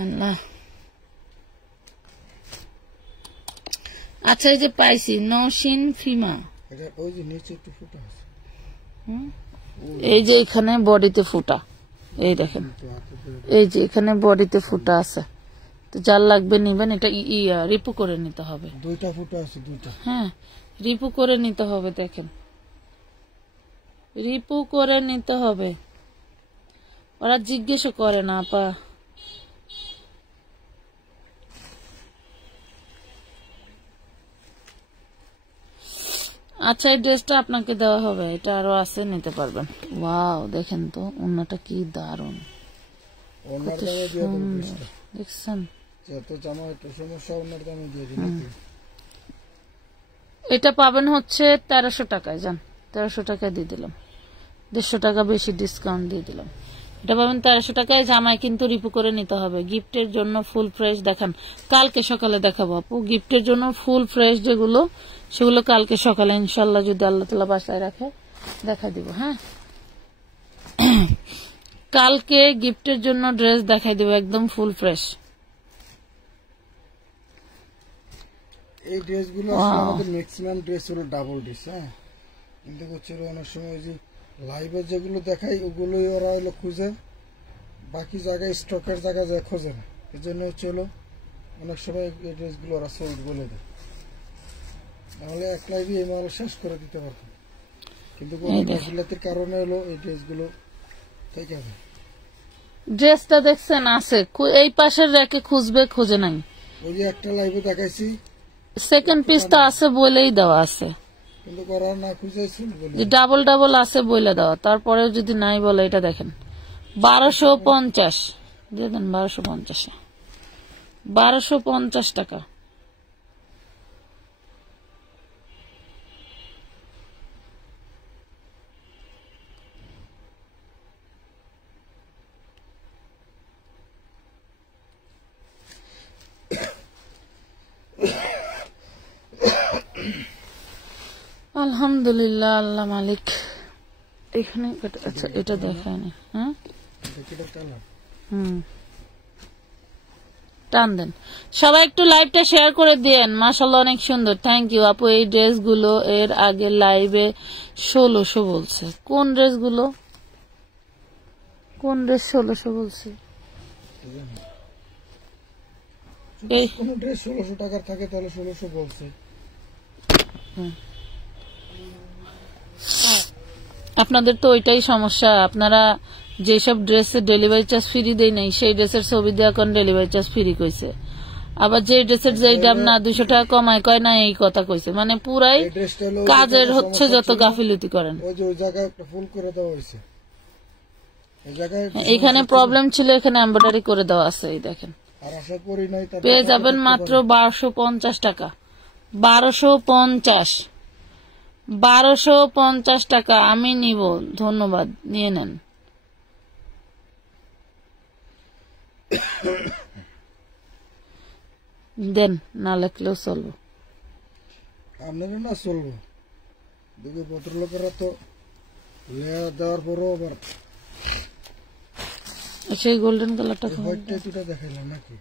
আল্লাহ। আচ্ছা, এই যে পাইছি নওশিন ফিমা, এটা ওই যে নিচে একটু ফুটা আছে, এই যে এখানে বডিতে ফুটা, এই দেখেন এই যে এখানে বডিতে ফুটা আছে। তো যার লাগবে নিবেন, এটা রিপু করে নিতে হবে। 2টা ফুটা আছে, 2টা। হ্যাঁ, রিপু করে নিতে হবে, দেখেন রিপু করে নিতে হবে। ওরা জিজ্ঞেসও করে না আপা। আচ্ছা, এই ড্রেসটা আপনাকে দেওয়া হবে, এটা আরো আছে, নিতে পারবেন। ওয়াও, দেখেন তো ওন্নাটা কি দারুন, ওনার দামে দিয়ে দেব ড্রেসটা। দেখছেন? যত জামা একটু সমস্যা, ওনার দামে দিয়ে দিন নাকি? এটা পাবেন হচ্ছে 1300 টাকায়। যান, 1300 টাকায় দিয়ে দিলাম, 150 টাকা বেশি ডিসকাউন্ট দিয়ে দিলাম। এটা পাবেন 1300 টাকায়। জামায় কিন্তু রিপু করে নিতে হবে। গিফটের জন্য ফুল ফ্রেশ দেখান, কালকে সকালে দেখাবো আপু। গিফটের জন্য ফুল ফ্রেশ যেগুলো, সেগুলো কালকে সকালে ইনশাল্লাহ যদি আল্লাহ তাআলা বাসায় রাখে দেখা দিব। হ্যাঁ, কালকে গিফটের জন্য ড্রেস দেখাই দিব একদম ফুল ফ্রেশ। এই ড্রেসগুলো আসলে আমাদের ম্যাক্সিমাম ড্রেস হলো ডাবল ডিস। হ্যাঁ, কিন্তু হচ্ছে অনেক সময় যে লাইভে যেগুলো দেখাই ওগুলোই ওরা হলো খুঁজে, বাকি জায়গায় স্টকের জায়গায় যায় খোঁজে না। এই জন্য হচ্ছে হলো অনেক সময় এই ড্রেসগুলো ওরা সোল্ড বলে দেয়, নাহলে এক লাইভে এই মাল শেষ করে দিতে পারতো। কিন্তু গাফিলতির কারণে হলো এই ড্রেসগুলো থেকে যায়। ড্রেসটা দেখছেন আছে, এই পাশের র্যাকে খুঁজবে, খুঁজে নাই। ওই যে একটা লাইভে দেখাইছি, সেকেন্ড পিসটা আছে বলেই দেওয়া আছে, কিন্তু ওরা না খুঁজে সোল্ড বলে। যে ডাবল ডাবল আছে বলে দেওয়া, তারপরেও যদি নাই বলে। এটা দেখেন 1250 দিয়ে দেন, 1250, 1250 টাকা। আলহামদুলিল্লাহ, আল্লাহ মালিক। এখানে আচ্ছা, এটা দেখায়নি। হ্যাঁ, টান দেন সবাই, একটু লাইভটা শেয়ার করে দিয়েন। মাশাআল্লাহ, অনেক সুন্দর, থ্যাংক ইউ আপু। এই ড্রেসগুলো এর আগে লাইভে 1600 বলছে। কোন ড্রেসগুলো, কোন ড্রেস 1600 বলছে? কোন ড্রেস 1600 টাকার থাকে তাহলে 1600 বলছে। আপনাদের তো ওইটাই সমস্যা, আপনারা যেসব ড্রেসের ডেলিভারি চার্জ ফ্রি দেয় নাই, সেই ড্রেসের ছবি দিয়ে এখন ডেলিভারি চার্জ ফ্রি কইছে। আবার যে ড্রেসের যেই দাম না 200 টাকা কমায় কয় না, এই কথা কইছে। মানে পুরাই কাজের হচ্ছে যত গাফিলতি করেন। ওই জায়গায় একটা ফুল করে দেওয়া হয়েছে, এই জায়গায় এখানে প্রবলেম ছিল, এখানে এমব্রয়ডারি করে দেওয়া আছে, এই দেখেন। আর আশা করি নাই পেয়ে যাবেন মাত্র 1250 টাকা। 1250 টাকা আমি নিব, ধন্যবাদ, নিয়ে নেন। দেন, না লেখলেও চলবো। আপনারা না চলবো, দেখি ভদ্রলোকেরা তো লেয়ার দেওয়ার পরও আবার সেই গোল্ডেন কালারটা হোয়াইটটা দুটা দেখাইলাম নাকি?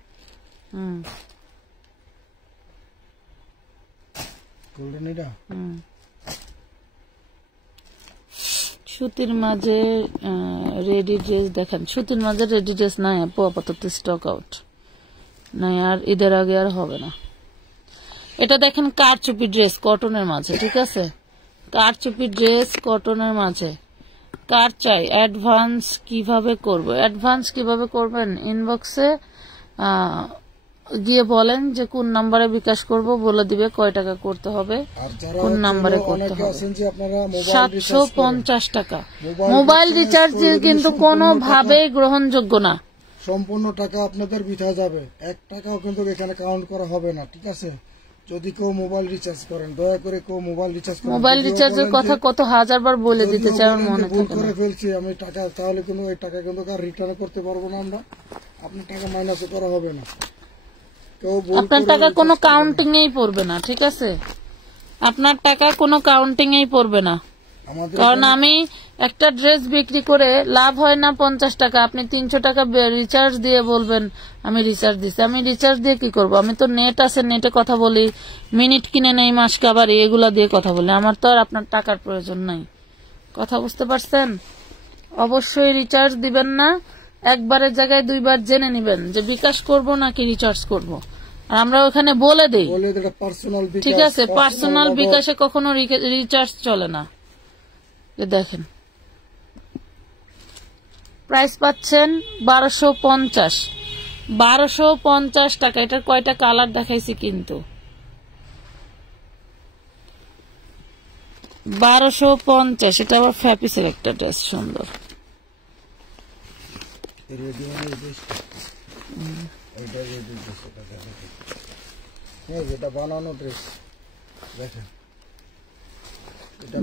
গোল্ডেন এটা সুতির মাঝে রেডি ড্রেস দেখেন। সুতির মাঝে রেডি ড্রেস নাই আপু, আপাতত স্টক আউট নাই, আর ঈদের আগে আর হবে না। এটা দেখেন কারচুপি ড্রেস কটনের মাঝে, ঠিক আছে? কারচুপি ড্রেস কটনের মাঝে। কার চাই? অ্যাডভান্স কিভাবে করব? অ্যাডভান্স কিভাবে করবেন? ইনবক্সে গিয়ে বলেন যে কোন নাম্বারে বিকাশ করব, বলে দিবে কয় টাকা করতে হবে, কোন নাম্বারে করতে হবে। 750 টাকা মোবাইল রিচার্জ কিন্তু কোনোভাবেই গ্রহণযোগ্য না। সম্পূর্ণ টাকা আপনাদের বৃথা যাবে, 1 টাকাও কিন্তু এখানে কাউন্ট করা হবে না, ঠিক আছে? যদি কেউ মোবাইল রিচার্জ করেন, দয়া করে কেউ মোবাইল রিচার্জ করেন। মোবাইল রিচার্জের কথা কত হাজারবার বলে দিতে চাই, আমার মনে ভুল থাকে করে না। ফেলছি আমি টাকা, তাহলে কোনো ওই টাকা কিন্তু আর রিটার্ন করতে পারবো না আমরা, আপনার টাকা মাইনাসও করা হবে না। কেউ ভুল আপনার টাকা কোনো কাউন্টিং এই পড়বে না, ঠিক আছে? আপনার টাকা কোনো কাউন্টিং এই পড়বে না, আমাদের কারণ আমি একটা ড্রেস বিক্রি করে লাভ হয় না 50 টাকা, আপনি 300 টাকা রিচার্জ দিয়ে বলবেন আমি রিচার্জ দিচ্ছি। আমি রিচার্জ দিয়ে কি করব? আমি তো নেট আছে, নেটে কথা বলি, মিনিট কিনে নেই, মাস কাবারি, এগুলা দিয়ে কথা বলি। আমার তো আর আপনার টাকার প্রয়োজন নাই। কথা বুঝতে পারছেন? অবশ্যই রিচার্জ দিবেন না, একবারের জায়গায় দুইবার জেনে নেবেন যে বিকাশ করব নাকি রিচার্জ করব। আর আমরা ওখানে বলে দেই, ঠিক আছে? পার্সোনাল বিকাশে কখনো রিচার্জ চলে না। দেখেন প্রাইস পাচ্ছেন 1250, 1250 টাকা। এটার কয়টা কালার দেখাইছি কিন্তু। 1250, এটা আবার ফ্যাপিসের একটা ড্রেস, সুন্দর।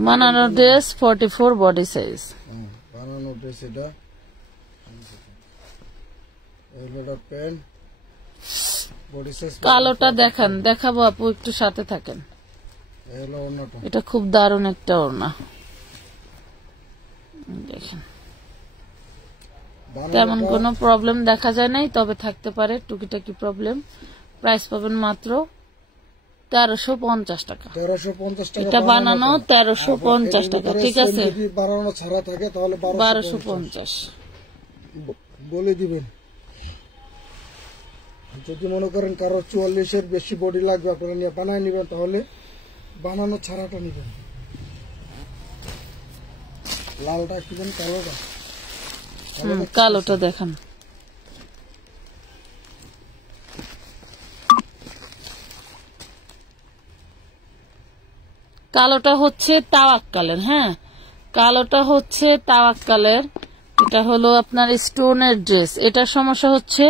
বানানো ড্রেস 44 বডি সাইজ, বানানো ড্রেস। এটা প্যান্ট বডি সাইজ। কালোটা দেখান, দেখাবো আপু, একটু সাথে থাকেন। এটা খুব দারুণ একটা ওড়না, দেখেন। তেমন কোনো প্রবলেম দেখা যায় নাই, তবে থাকতে পারে টুকিটাকি প্রবলেম। প্রাইস পাবেন মাত্র 1350 টাকা। 1350 টাকা এটা বানানো 1350 টাকা, ঠিক আছে? যদি বানানো ছাড়া থাকে তাহলে 1250 বলে দিবেন। যদি মনে করেন কারো 44 এর বেশি বডি লাগবে, আপনারা নিয়ে বানায় নেবেন, তাহলে বানানো ছাড়াটা নেবেন। লালটা কি দেন? কালোটা? কালোটা দেখান। কালোটা হচ্ছে তাওয়াক্কালের, হ্যাঁ, কালোটা হচ্ছে তাওয়াক্কালের। এটা হলো আপনার স্টোনের ড্রেস। এটার সমস্যা হচ্ছে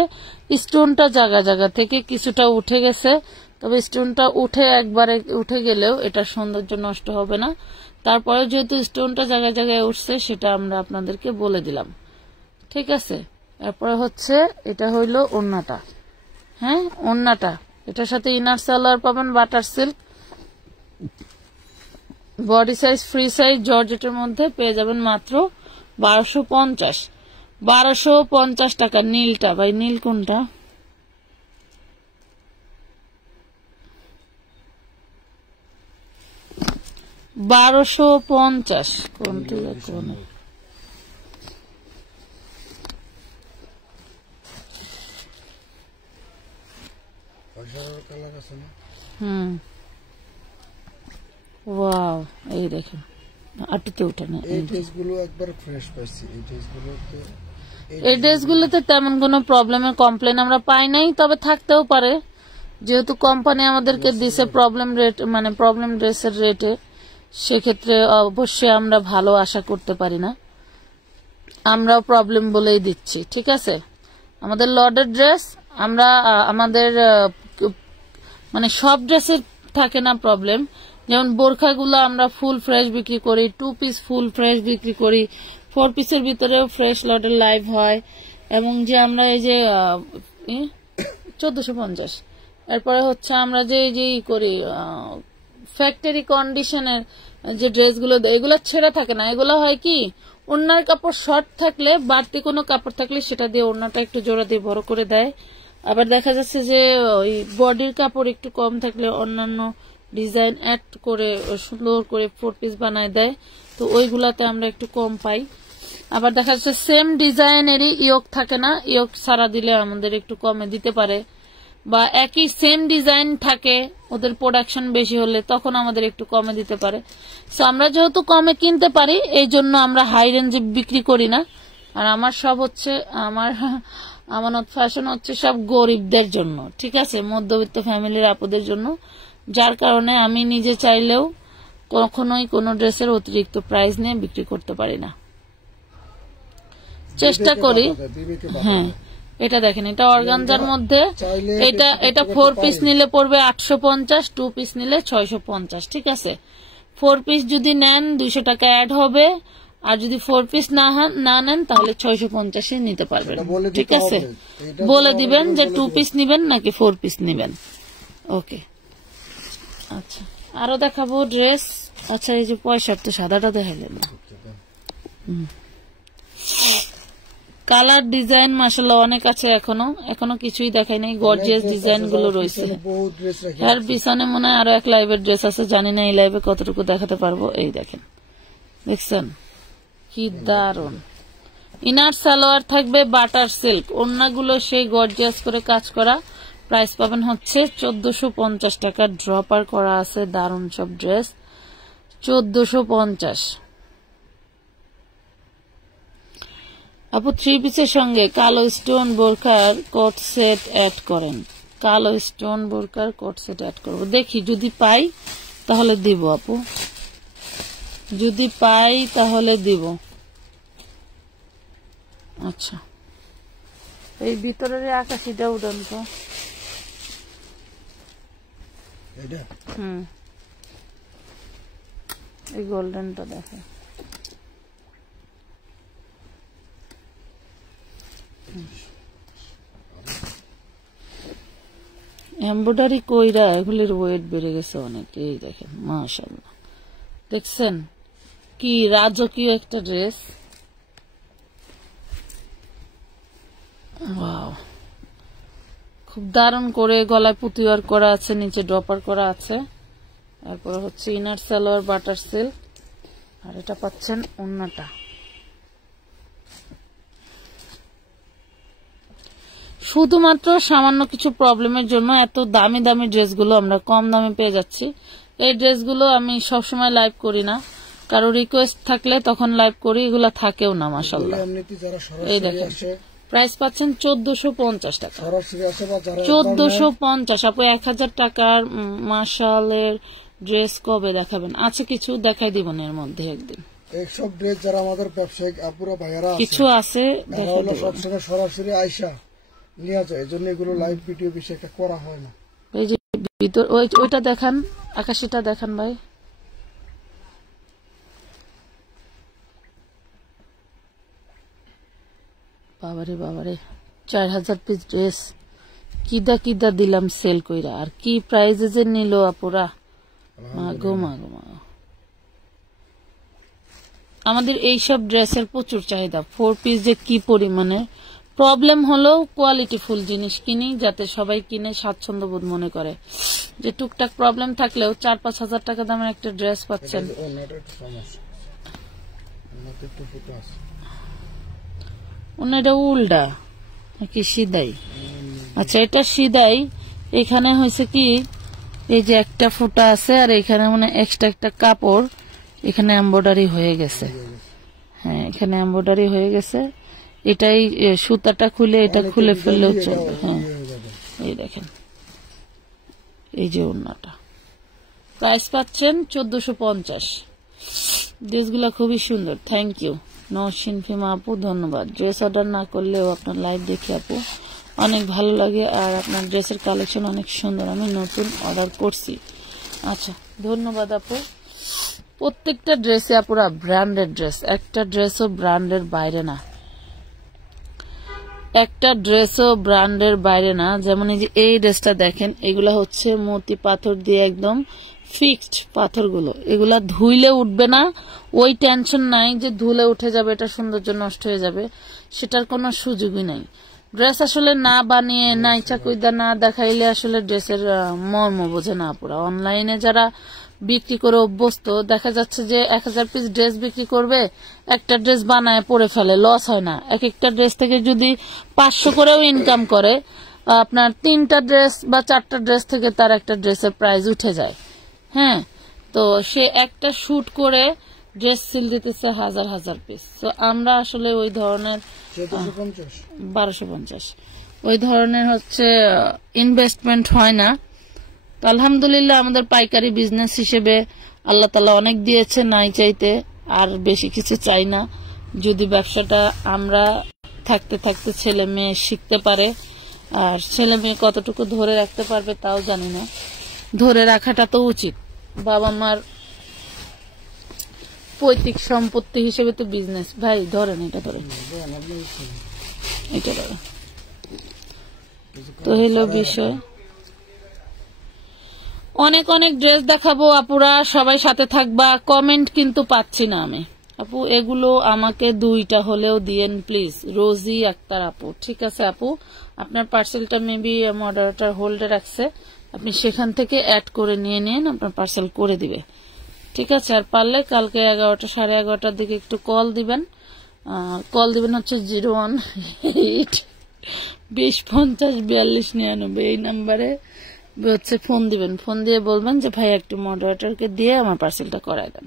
স্টোনটা জায়গা জায়গা থেকে কিছুটা উঠে গেছে, তবে স্টোনটা একবারে উঠে গেলেও এটা সৌন্দর্য নষ্ট হবে না। তারপরে যেহেতু স্টোনটা জায়গায় জায়গায় উঠছে, সেটা আমরা আপনাদেরকে বলে দিলাম, ঠিক আছে? এরপরে হচ্ছে এটা হইলো ওড়নাটা, হ্যাঁ, ওড়নাটা। এটার সাথে ইনার সালোয়ার পাবেন butter silk, body size free size, জর্জেটের মধ্যে পেয়ে যাবেন মাত্র 1250। 1250 টাকা। নীলটা ভাই, নীল কোনটা? $1250 কোনটা? কোন ওয়াও, এই দেখেন, আটুতে উঠে না। এই ড্রেসগুলো একবার ফ্রেশ পাইছি। এই ড্রেসগুলোতে তেমন কোনো প্রবলেমের কমপ্লেন আমরা পাই নাই, তবে থাকতেও পারে, যেহেতু কোম্পানি আমাদেরকে দিছে প্রবলেম রেট, মানে প্রবলেম ড্রেসের রেটে, সেক্ষেত্রে অবশ্যই আমরা ভালো আশা করতে পারি না, আমরাও প্রবলেম বলেই দিচ্ছি, ঠিক আছে? আমাদের লটের ড্রেস, আমরা আমাদের মানে সব ড্রেসের থাকে না প্রবলেম। যেমন বোরখাগুলো আমরা ফুল ফ্রেশ বিক্রি করি, 2 পিস ফুল ফ্রেশ বিক্রি করি, 4 পিসের ভিতরেও ফ্রেশ লটের লাইভ হয়, এবং যে আমরা এই যে 1450। এরপরে হচ্ছে আমরা যে করি ফ্যাক্টরি কন্ডিশনের যে ড্রেসগুলো, এগুলো ছেঁড়া থাকে না। এগুলো হয় কি, ওড়নার কাপড় শর্ট থাকলে, বাড়তি কোনো কাপড় থাকলে সেটা দিয়ে ওড়নাটা একটু জোড়া দিয়ে বড় করে দেয়। আবার দেখা যাচ্ছে যে ওই বডির কাপড় একটু কম থাকলে অন্যান্য ডিজাইন অ্যাড করে সুন্দর করে 4 পিস বানায় দেয়, তো ওইগুলাতে আমরা একটু কম পাই। আবার দেখা যাচ্ছে সেম ডিজাইনেরই ইয়োক থাকে না, ইয়োক ছাড়া দিলে আমাদের একটু কমে দিতে পারে, বা একই সেম ডিজাইন থাকে, ওদের প্রোডাকশন বেশি হলে তখন আমাদের একটু কমে দিতে পারে। সো আমরা যেহেতু কমে কিনতে পারি, এই জন্য আমরা হাই রেঞ্জে বিক্রি করি না। আর আমার সব হচ্ছে, আমার আমানত ফ্যাশন হচ্ছে সব গরিবদের জন্য, ঠিক আছে, মধ্যবিত্ত ফ্যামিলির আপুদের জন্য, যার কারণে আমি নিজে চাইলেও কখনোই কোনো ড্রেসের অতিরিক্ত প্রাইস নিয়ে বিক্রি করতে পারি না, চেষ্টা করি। হ্যাঁ, এটা দেখেন, এটা অর্গানজার মধ্যে, এটা 4 পিস নিলে পড়বে 850, 2 পিস নিলে 650, ঠিক আছে? 4 পিস যদি নেন 200 টাকা অ্যাড হবে, আর যদি 4 পিস না নেন তাহলে 650 নিতে পারবেন, ঠিক আছে? বলে দিবেন যে 2 পিস নিবেন নাকি 4 পিস নিবেন। ওকে, আচ্ছা, আরো দেখাবো ড্রেস। আচ্ছা, এই যে পয়সার তো সাদাটা দেখাইলেন না, কালার ডিজাইন মাশাআল্লাহ অনেক আছে, এখনো কিছুই দেখাই নাই। গর্জিয়াস ডিজাইন গুলো রয়েছে। বহুত ড্রেস রাখি। এর পিছনে মনে হয় আরো এক লাইভের ড্রেস আছে, জানি না এই লাইভে কতটুকু দেখাতে পারবো। এই দেখেন, দেখছেন কি দারুন। ইনার সালোয়ার থাকবে বাটার সিল্ক, ওড়নাগুলো সেই গর্জিয়াস করে কাজ করা। প্রাইস পাবেন হচ্ছে 1450 টাকা। ড্রপার করা আছে, দারুন সব ড্রেস, 1450। আপু 3 পিসের সঙ্গে কালো স্টোন বোরকার কোট সেট অ্যাড করেন। কালো স্টোন বোরকার কোট সেট অ্যাড করবো, দেখি যদি পাই তাহলে দিব আপু, যদি পাই তাহলে দিব। আচ্ছা, এই ভিতরের আকাশিটা উঠান তো। এই গোল্ডেনটা দেখে। এমব্রয়ডারি কইরা এগুলির ওয়েট বেড়ে গেছে অনেক। এই দেখেন মাশাআল্লাহ, দেখছেন কি রাজকীয় একটা ড্রেস। ওয়াও, খুব দারুণ করে গলায় পুঁতি ওয়ার্ক করা আছে, নিচে ড্রপার করা আছে। তারপর হচ্ছে ইনার সালোয়ার বাটার সিল্ক, আর এটা পাচ্ছেন ওড়নাটা। শুধুমাত্র সামান্য কিছু প্রবলেমের জন্য এত দামি দামি ড্রেসগুলো আমরা কম দামে পেয়ে যাচ্ছি। এই ড্রেসগুলো আমি সবসময় লাইভ করি না, কারো রিকোয়েস্ট থাকলে তখন লাইভ করি, এগুলো থাকেও না মাশাআল্লাহ। এই দেখেন প্রাইস পাচ্ছেন 1450 টাকা। 1450 আপু, 1000 টাকার মাশাআল্লাহর ড্রেস কবে দেখাবেন? আছে কিছু দেখাই দিব এর মধ্যে একদিন। এইসব ড্রেস যারা আমাদের ব্যবসায়িক আপুরা ভাইয়ারা কিছু আছে দেখাই দিব। সবসময় সরাসরি আইসা নিয়ে যায়, এজন্য এগুলো লাইভ ভিডিও বেশি একটা করা হয় না। এই যে ভিতর ওইটা দেখান, আকাশিটা দেখান ভাই। বাবারে বাবারে, 4000 পিস ড্রেস কিদা কিদা দিলাম সেল কইরা, আর কি প্রাইজে যে নিল আপুরা। মাগো মাগো মা, আমাদের এইসব ড্রেসের প্রচুর চাহিদা। 4 পিস যে কি পরিমাণে। প্রবলেম হলো কোয়ালিটি ফুল জিনিস কিনি, যাতে সবাই কিনে স্বাচ্ছন্দ্য বোধ মনে করে। যে টুকটাক প্রবলেম থাকলেও 4-5 হাজার টাকা দামের একটা ড্রেস পাচ্ছেন। এটা উল্টা কি সিদাই? আচ্ছা, এটা সিদাই। এখানে হয়েছে কি, এই যে একটা ফুটা আছে আর এখানে মানে এক্সট্রা একটা কাপড় এখানে এমব্রয়ডারি হয়ে গেছে। হ্যাঁ, এখানে এমব্রয়ডারি হয়ে গেছে। এটাই সুতাটা খুলে এটা খুলে ফেললেও চলবে। হ্যাঁ, এই দেখেন, এই যে ওড়নাটা। প্রাইস পাচ্ছেন 1450। ড্রেসগুলো খুবই সুন্দর। থ্যাংক ইউ নওশিন ফিমা আপু, ধন্যবাদ। ড্রেস অর্ডার না করলেও আপনার লাইভ দেখি আপু অনেক ভালো লাগে, আর আপনার ড্রেসের কালেকশন অনেক সুন্দর। আমি নতুন অর্ডার করছি। আচ্ছা, ধন্যবাদ আপু। প্রত্যেকটা ড্রেসে আপুরা ব্র্যান্ডেড ড্রেস, একটা ড্রেসও ব্র্যান্ডের বাইরে না, একটা ড্রেসও ব্র্যান্ডের বাইরে না। যেমন এই যে এই ড্রেসটা দেখেন, এগুলা হচ্ছে মতি পাথর দিয়ে একদম ফিক্সড পাথরগুলো, এগুলা ধুইলে উঠবে না। ওই টেনশন নাই যে ধুলে উঠে যাবে, এটা সৌন্দর্য নষ্ট হয়ে যাবে, সেটার কোনো সুযোগই নাই। ড্রেস আসলে না বানিয়ে না ইচ্ছা কইদা না দেখাইলে আসলে ড্রেসের মর্ম বোঝে না পুরা। অনলাইনে যারা বিক্রি করে অভ্যস্ত, দেখা যাচ্ছে যে 1000 পিস ড্রেস বিক্রি করবে, একটা ড্রেস বানায় পরে ফেলে, লস হয় না। এক একটা ড্রেস থেকে যদি 500 করেও ইনকাম করে, আপনার 3টা ড্রেস বা 4টা ড্রেস থেকে তার একটা ড্রেসের প্রাইস উঠে যায়। হ্যাঁ, তো সে একটা শুট করে ড্রেস সিল দিতেছে 1000 পিস। তো আমরা আসলে ওই ধরনের 1250 ওই ধরনের হচ্ছে ইনভেস্টমেন্ট হয় না। তো আলহামদুলিল্লাহ আমাদের পাইকারি বিজনেস হিসেবে আল্লাহ তাআলা অনেক দিয়েছে, নাই চাইতে আর বেশি কিছু চাই না। যদি ব্যবসাটা আমরা থাকতে থাকতে ছেলে মেয়ে শিখতে পারে, আর ছেলে মেয়ে কতটুকু ধরে রাখতে পারবে তাও জানি না। ধরে রাখাটা তো উচিত, বাবা মার পৈতৃক সম্পত্তি হিসেবে তো বিজনেস। ভাই ধরেন, এটা ধরেন, এটা ধরেন। তো হলো বিষয়। অনেক অনেক ড্রেস দেখাবো আপুরা, সবাই সাথে থাকবা। কমেন্ট কিন্তু পাচ্ছি না আমি, আপু এগুলো আমাকে 2টা হলেও দিয়েন প্লিজ। রোজি আক্তার আপু, ঠিক আছে আপু, আপনার পার্সেলটা মেবি মডারেটর হোল্ডে রাখছে, আপনি সেখান থেকে অ্যাড করে নিয়ে নিন, আপনার পার্সেল করে দিবে, ঠিক আছে। আর পারলে কালকে 11টা 11:30টার দিকে একটু কল দিবেন হচ্ছে 018 20 50 42 99 এই নাম্বারে হচ্ছে ফোন দিবেন। ফোন দিয়ে বলবেন যে ভাই একটু মডারেটরকে দিয়ে আমার পার্সেলটা করায় দেন,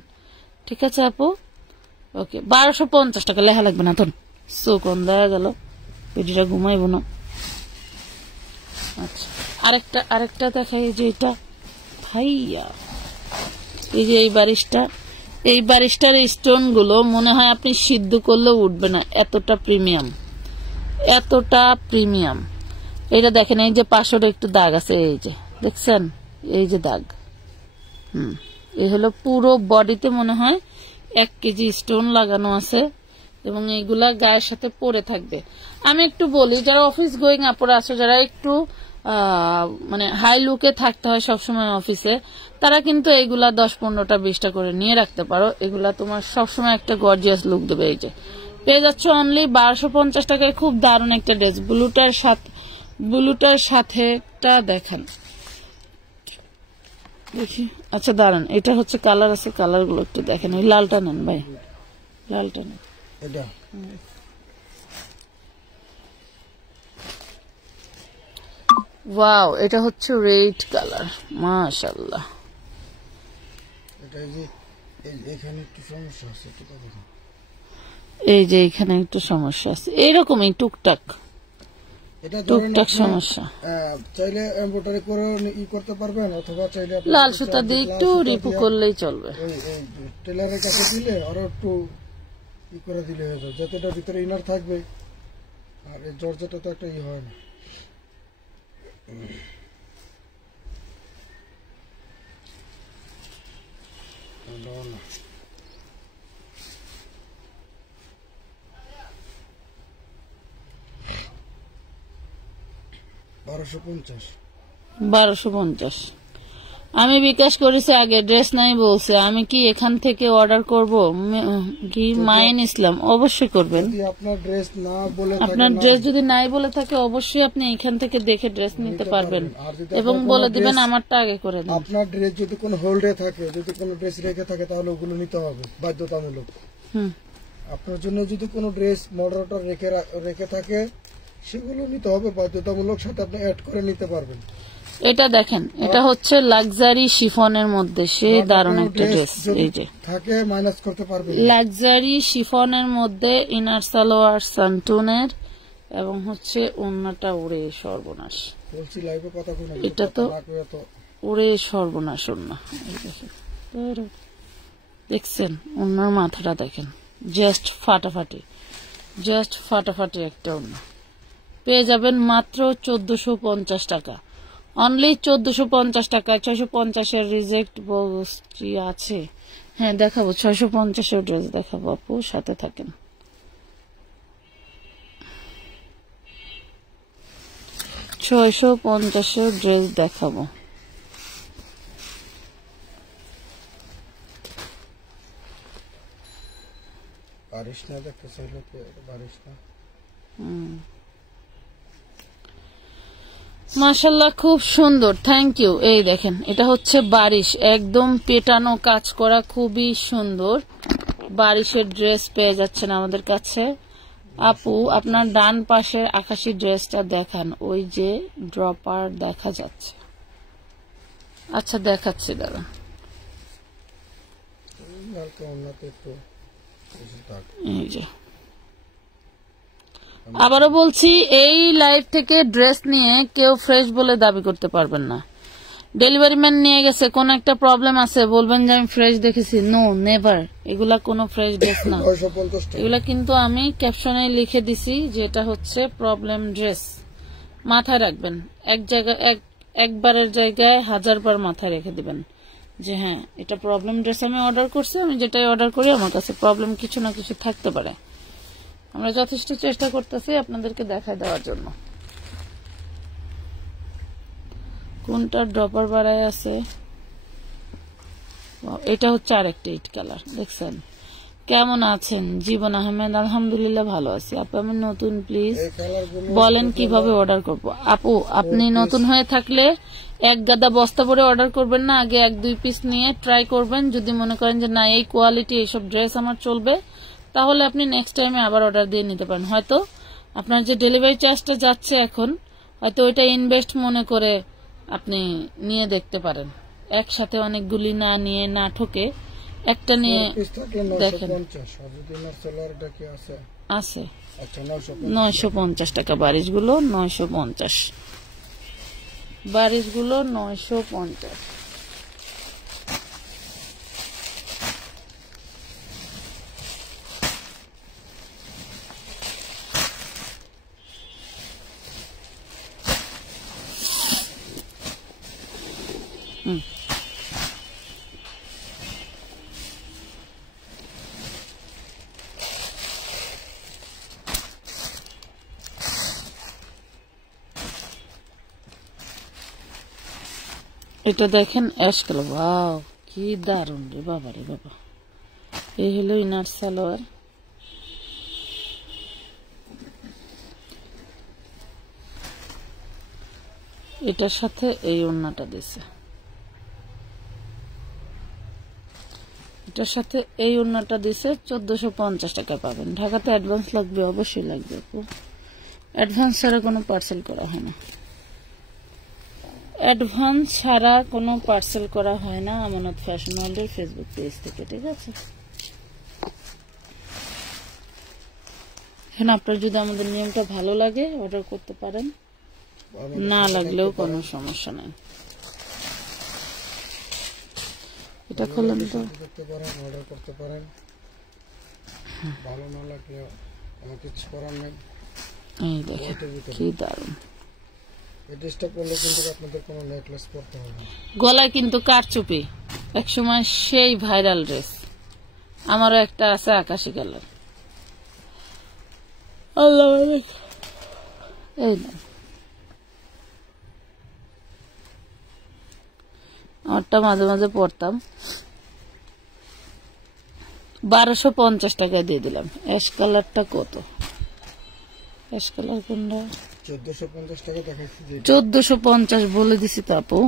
ঠিক আছে আপু। ওকে, 1250 টাকা লেখা লাগবে না, তোর চোখ দেয়া গেল, পেটিটা ঘুমাইব না। আচ্ছা, আরেকটা দেখাই, যে এটা ভাইয়া, এই যে এই বারিশটার স্টোন গুলো মনে হয় আপনি সিদ্ধ করলেও উঠবে না, এতটা প্রিমিয়াম। এটা দেখেন, এই যে পাশের একটু দাগ আছে, এই যে দেখছেন, এই যে দাগ, এই হলো পুরো বডিতে মনে হয় 1 কেজি স্টোন লাগানো আছে, এবং এইগুলা গায়ের সাথে পরে থাকবে। আমি একটু বলি, যারা অফিস গোয়িং আপুরা আছে, যারা একটু মানে হাই লুকে থাকতে হয় সবসময় অফিসে, তারা কিন্তু এইগুলা 10, 15টা 20টা করে নিয়ে রাখতে পারো। এগুলা তোমার সবসময় একটা গর্জিয়াস লুক দেবে। এই যে পেয়ে যাচ্ছ অনলি 1250 টাকায়, খুব দারুণ একটা ড্রেস। ব্লুটার সাথে দেখেন, দেখি, আচ্ছা দাঁড়ান, এটা হচ্ছে কালার আছে, কালার গুলো একটু দেখেন। ওই লালটা নেন ভাই, লালটা নেন। ওয়াও, এটা হচ্ছে রেড কালার, মাশাআল্লাহ। এই যে এখানে একটু সমস্যা আছে, এইরকমই টুকটাক সমস্যা। চাইলে এমব্রয়ডারি করে করতে পারবেন, অথবা চাইলে লাল সুতা দিয়ে একটু রিপু করলেই চলবে। টেলারের কাছে দিলে আরো একটু করে দিলে হয়ে যাবে, যাতে এটার ভিতরে ইনার থাকবে, আর এই জর্জেটা তো একটা হয় না। 1250 আমি বিকাশ করেছি আগে, ড্রেস নাই বলছে, আমি কি এখান থেকে অর্ডার করব? কি মাইন ইসলাম, অবশ্যই করবেন। আপনার ড্রেস যদি নাই বলে থাকে, অবশ্যই আপনি এখান থেকে দেখে ড্রেস নিতে পারবেন, এবং বলে দিবেন আমারটা আগে করে দেন। আপনার ড্রেস যদি কোনো হোল্ডে থাকে, যদি কোনো ড্রেস রেখে থাকে, তাহলে ওগুলো নিতে হবে বাধ্যতামূলক। আপনার জন্য যদি কোনো ড্রেস মডারেটর রেখে থাকে, সেগুলো নিতে হবে বাধ্যতামূলক, সাথে আপনি অ্যাড করে নিতে পারবেন। এটা দেখেন, এটা হচ্ছে লাক্সারি শিফনের মধ্যে, সেই দারুণ একটা ড্রেস। এই যে থাকে মাইনাস করতে পারবেন, লাক্সারি শিফনের মধ্যে ইনার সালোয়ার সান্টুনের, এবং হচ্ছে ওন্নাটা উড়ে সর্বনাশ। বলছি লাইভে কথা বলুন, এটা তো উড়ে সর্বনাশ ওন্না। দেখছেন ওন্নার মাথাটা দেখেন, জাস্ট ফাটাফাটি একটা ওন্না। পেয়ে যাবেন মাত্র 1450 টাকা, অনলি 1450 টাকা। 650-এর রিজেক্ট বক্সটি আছে, হ্যাঁ দেখাবো, 650-এর ড্রেস দেখাবো আপু, সাথে থাকেন। $650 ড্রেস দেখাবো। মাশাআল্লাহ, খুব সুন্দর, থ্যাংক ইউ। এই দেখেন, এটা হচ্ছে বারিশ, একদম পেটানো কাজ করা, খুবই সুন্দর বারিশের ড্রেস পেয়ে যাচ্ছেন আমাদের কাছে। আপু আপনার ডান পাশের আকাশি ড্রেসটা দেখান, ওই যে ড্রপার দেখা যাচ্ছে। আচ্ছা দেখাচ্ছি দাদা। এই যে আবারও বলছি, এই লাইভ থেকে ড্রেস নিয়ে কেউ ফ্রেশ বলে দাবি করতে পারবেন না। ডেলিভারি ম্যান নিয়ে গেছে, কোন একটা প্রবলেম আছে, বলবেন যে আমি ফ্রেশ দেখেছি, নো নেভার, এগুলা কোনো ফ্রেশ ড্রেস না। এগুলা কিন্তু আমি ক্যাপশনে লিখে দিছি যে এটা হচ্ছে প্রবলেম ড্রেস। মাথায় রাখবেন, একবারের জায়গায় 1000 বার মাথায় রেখে দিবেন যে হ্যাঁ এটা প্রবলেম ড্রেস আমি অর্ডার করছি। আমি যেটাই অর্ডার করি আমার কাছে প্রবলেম কিছু না কিছু থাকতে পারে। আমরা যথেষ্ট চেষ্টা করতেছি আপনাদেরকে দেখায় দেওয়ার জন্য। কোনটা ড্রপার বাড়ায় আছে, এটা হচ্ছে আরেকটা ইট কালার, দেখছেন কেমন আছেন? জীবন আহমেদ, আলহামদুলিল্লাহ ভালো আছি। আপু আমি নতুন, প্লিজ এই কালারগুলো বলেন কিভাবে অর্ডার করব। আপু আপনি নতুন হয়ে থাকলে এক গাদা বস্তা ভরে অর্ডার করবেন না, আগে 1-2 পিস নিয়ে ট্রাই করবেন। যদি মনে করেন যে না এই কোয়ালিটি এইসব ড্রেস আমার চলবে, তাহলে আপনি নেক্সট টাইমে আবার অর্ডার দিয়ে নিতে পারেন। হয়তো আপনার যে ডেলিভারি চার্জটা যাচ্ছে এখন, হয়তো ওইটা ইনভেস্ট মনে করে আপনি নিয়ে দেখতে পারেন। একসাথে অনেকগুলি না নিয়ে না ঠকে একটা নিয়ে পিস থাকলে দেখেন। 950, আর যদি না সেলারটা কি আছে? আছে আচ্ছা 950। 950 টাকা বারিশগুলো, 950 বারিশগুলো 950। এটা দেখেন অ্যাশ কালার, ওয়াও কি দারুণ রে বাবা রে বাবা। এই হলো ইনার সালোয়ার, এটার সাথে এই ওড়নাটা দিছে, এটার সাথে এই ওড়নাটা দিছে। 1450 টাকা পাবেন। ঢাকাতে অ্যাডভান্স লাগবে, অবশ্যই লাগবে আপু। অ্যাডভান্স ছাড়া কোনো পার্সেল করা হয় না, অ্যাডভান্স ছাড়া কোনো পার্সেল করা হয় না আমানত ফ্যাশন ওয়ার্ল্ডের ফেসবুক পেজ থেকে, ঠিক আছে? এখন আপনার যদি আমাদের নিয়মটা ভালো লাগে অর্ডার করতে পারেন, না লাগলেও কোনো সমস্যা নাই। এটা খুললেন তো, করতে পারেন, অর্ডার করতে পারেন। ভালো না লাগলে আমার কিছু করার নেই। এই দেখেন কি দারুণ। এই ড্রেসটা পরলে কিন্তু আপনাদের কোনো নেকলেস পরতে হবে না। গলায় কিন্তু কারচুপি, একসময় সেই ভাইরাল ড্রেস। আমারও একটা আছে আকাশি কালার। আল্লাহ মালিক। এই না আমারটা মাঝে মাঝে পড়তাম, 1250 টাকায় দিয়ে দিলাম। অ্যাশ কালারটা কত? অ্যাশ কালার কোনটা? 1450 টাকা দেখাচ্ছি যে 1450 বলে দিছি তো আপু।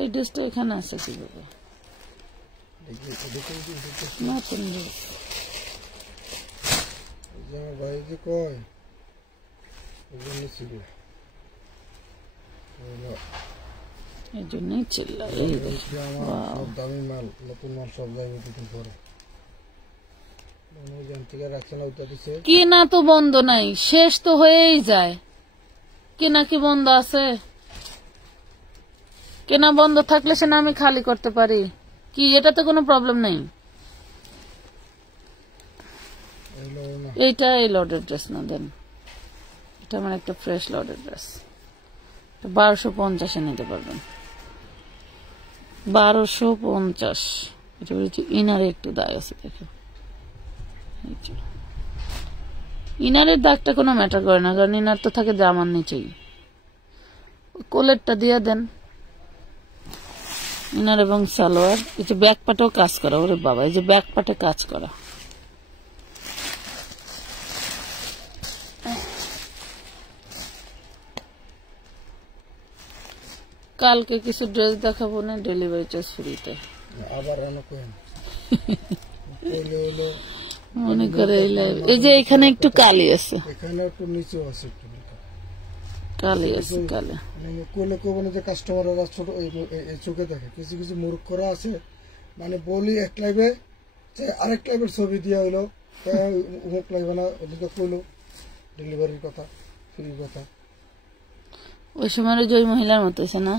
এই ড্রেসটা এখানে আছে কিভাবে? নতুন ড্রেস। আমার ভাই যে কয় ওগুলো ছিল এই জন্যই চিল্লায়। এই দেখি আমার সব দামি মাল, নতুন মাল সব জায়গায় দিতে পরে থেকে রাখছেন ওইটা দিছে। কেনা তো বন্ধ নাই, শেষ তো হয়েই যায়। কেনা কি বন্ধ আছে? কেনা বন্ধ থাকলে সে না আমি খালি করতে পারি কি? এটাতে কোনো প্রবলেম নেই। এইটা এই লডের ড্রেস না, দেন এটা আমার একটা ফ্রেশ লডের ড্রেস। 1250 নিতে পারবেন, 1250। এটা বলছি ইনারে একটু দায় আছে, দেখো ইনারের দাগটা কোনো ম্যাটার করে না, কারণ ইনার তো থাকে জামার নিচেই। কোলেরটা দিয়ে দেন ইনার এবং সালোয়ার। এই যে ব্যাক পাটেও কাজ করা, ওরে বাবা, এই যে ব্যাক পাটে কাজ করা। কালকে কিছু ড্রেস দেখাবো না, ডেলিভারি চার্জ ফ্রিতে। আবার মনে করে এই যে এখানে একটু কালি আছে, এখানে একটু নিচেও আছে, একটু কালি আছে, কালি কোলে কোবনে যে কাস্টমাররা ছোট এই চোখে দেখে। কিছু কিছু মূর্খরা আছে, মানে বলি এক লাইভে আরেক লাইভের ছবি দিয়া হইলো, মুখ লাগবে না, ওদিকে কইলো ডেলিভারির কথা, ফ্রির কথা। ওই সময় জয় মহিলার মতো আছে না।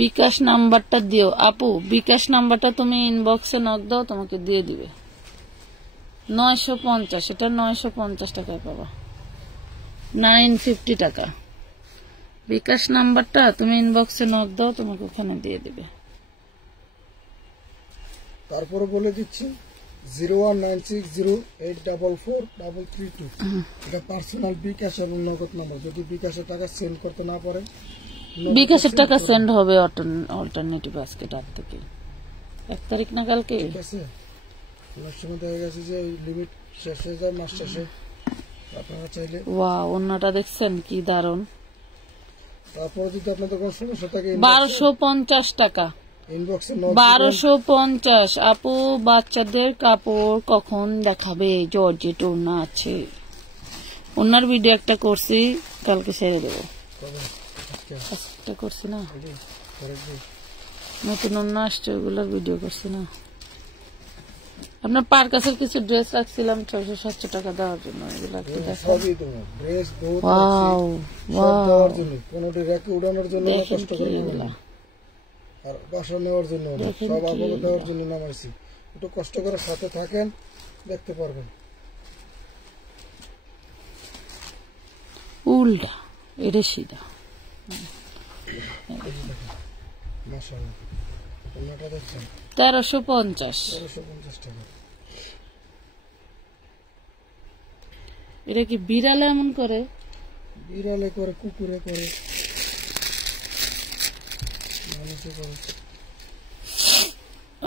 বিকাশ নাম্বারটা দিও আপু, বিকাশ নাম্বারটা তুমি ইনবক্সে নক দাও, তোমাকে দিয়ে দিবে। 950, এটা 950 টাকায় পাবা, 950 টাকা। বিকাশ নাম্বারটা তুমি ইনবক্সে নক দাও, তোমাকে ওখানে দিয়ে দিবে। তারপরে বলে দিচ্ছি 01960844332, এটা পার্সোনাল বিকাশ এবং নগদ নাম্বার। যদি বিকাশে টাকা সেন্ড করতে না পারেন বিকাশের টাকা সেন্ড হবে অল্টারনেটিভ আজকে রাত থেকে 1 তারিখ না কালকে। ঠিক আছে, অনেক সময় দেখা গেছে যে লিমিট শেষ হয়ে যায় মাস শেষে, আপনারা চাইলে ওয়াও, ওন্নাটা দেখছেন কি দারুন। তারপরে যদি আপনাদের কোনো সমস্যা থাকে 1250 টাকা, ইনবক্সে 1250। আপু বাচ্চাদের কাপড় কখন দেখাবে? জর্জেট ওড়না আছে, ওনার ভিডিও একটা করছি, কালকে ছেড়ে দেবো। একটা করছি না, নতুন ওড়না আসছে, ওগুলোর ভিডিও করছি না। আপনার পার্কাসের কিছু ড্রেস রাখছিলাম 600-700 টাকা দেওয়ার জন্য, এগুলো একটু দেখেন। সবই তোমার ড্রেস বহুত ওয়াও সব দেওয়ার ওয়াও, জন্য, কোনোটি রেখে উড়ানোর জন্য না, দেখেন কষ্ট কি করে এগুলা। না। আর বাসা নেওয়ার জন্য না, দেখেন সব কি আপনাকে এগুলা। দেওয়ার জন্য নামাইছি। একটু কষ্ট করে সাথে থাকেন, দেখতে পারবেন। উল্টা এটা সিধা। মাশাআল্লাহ, ওনাটা দেখছেন 1350। 1350 টাকা। এটা কি বিড়াল এমন করে? বিড়ালে করে, কুকুরে করে, মানুষে করে।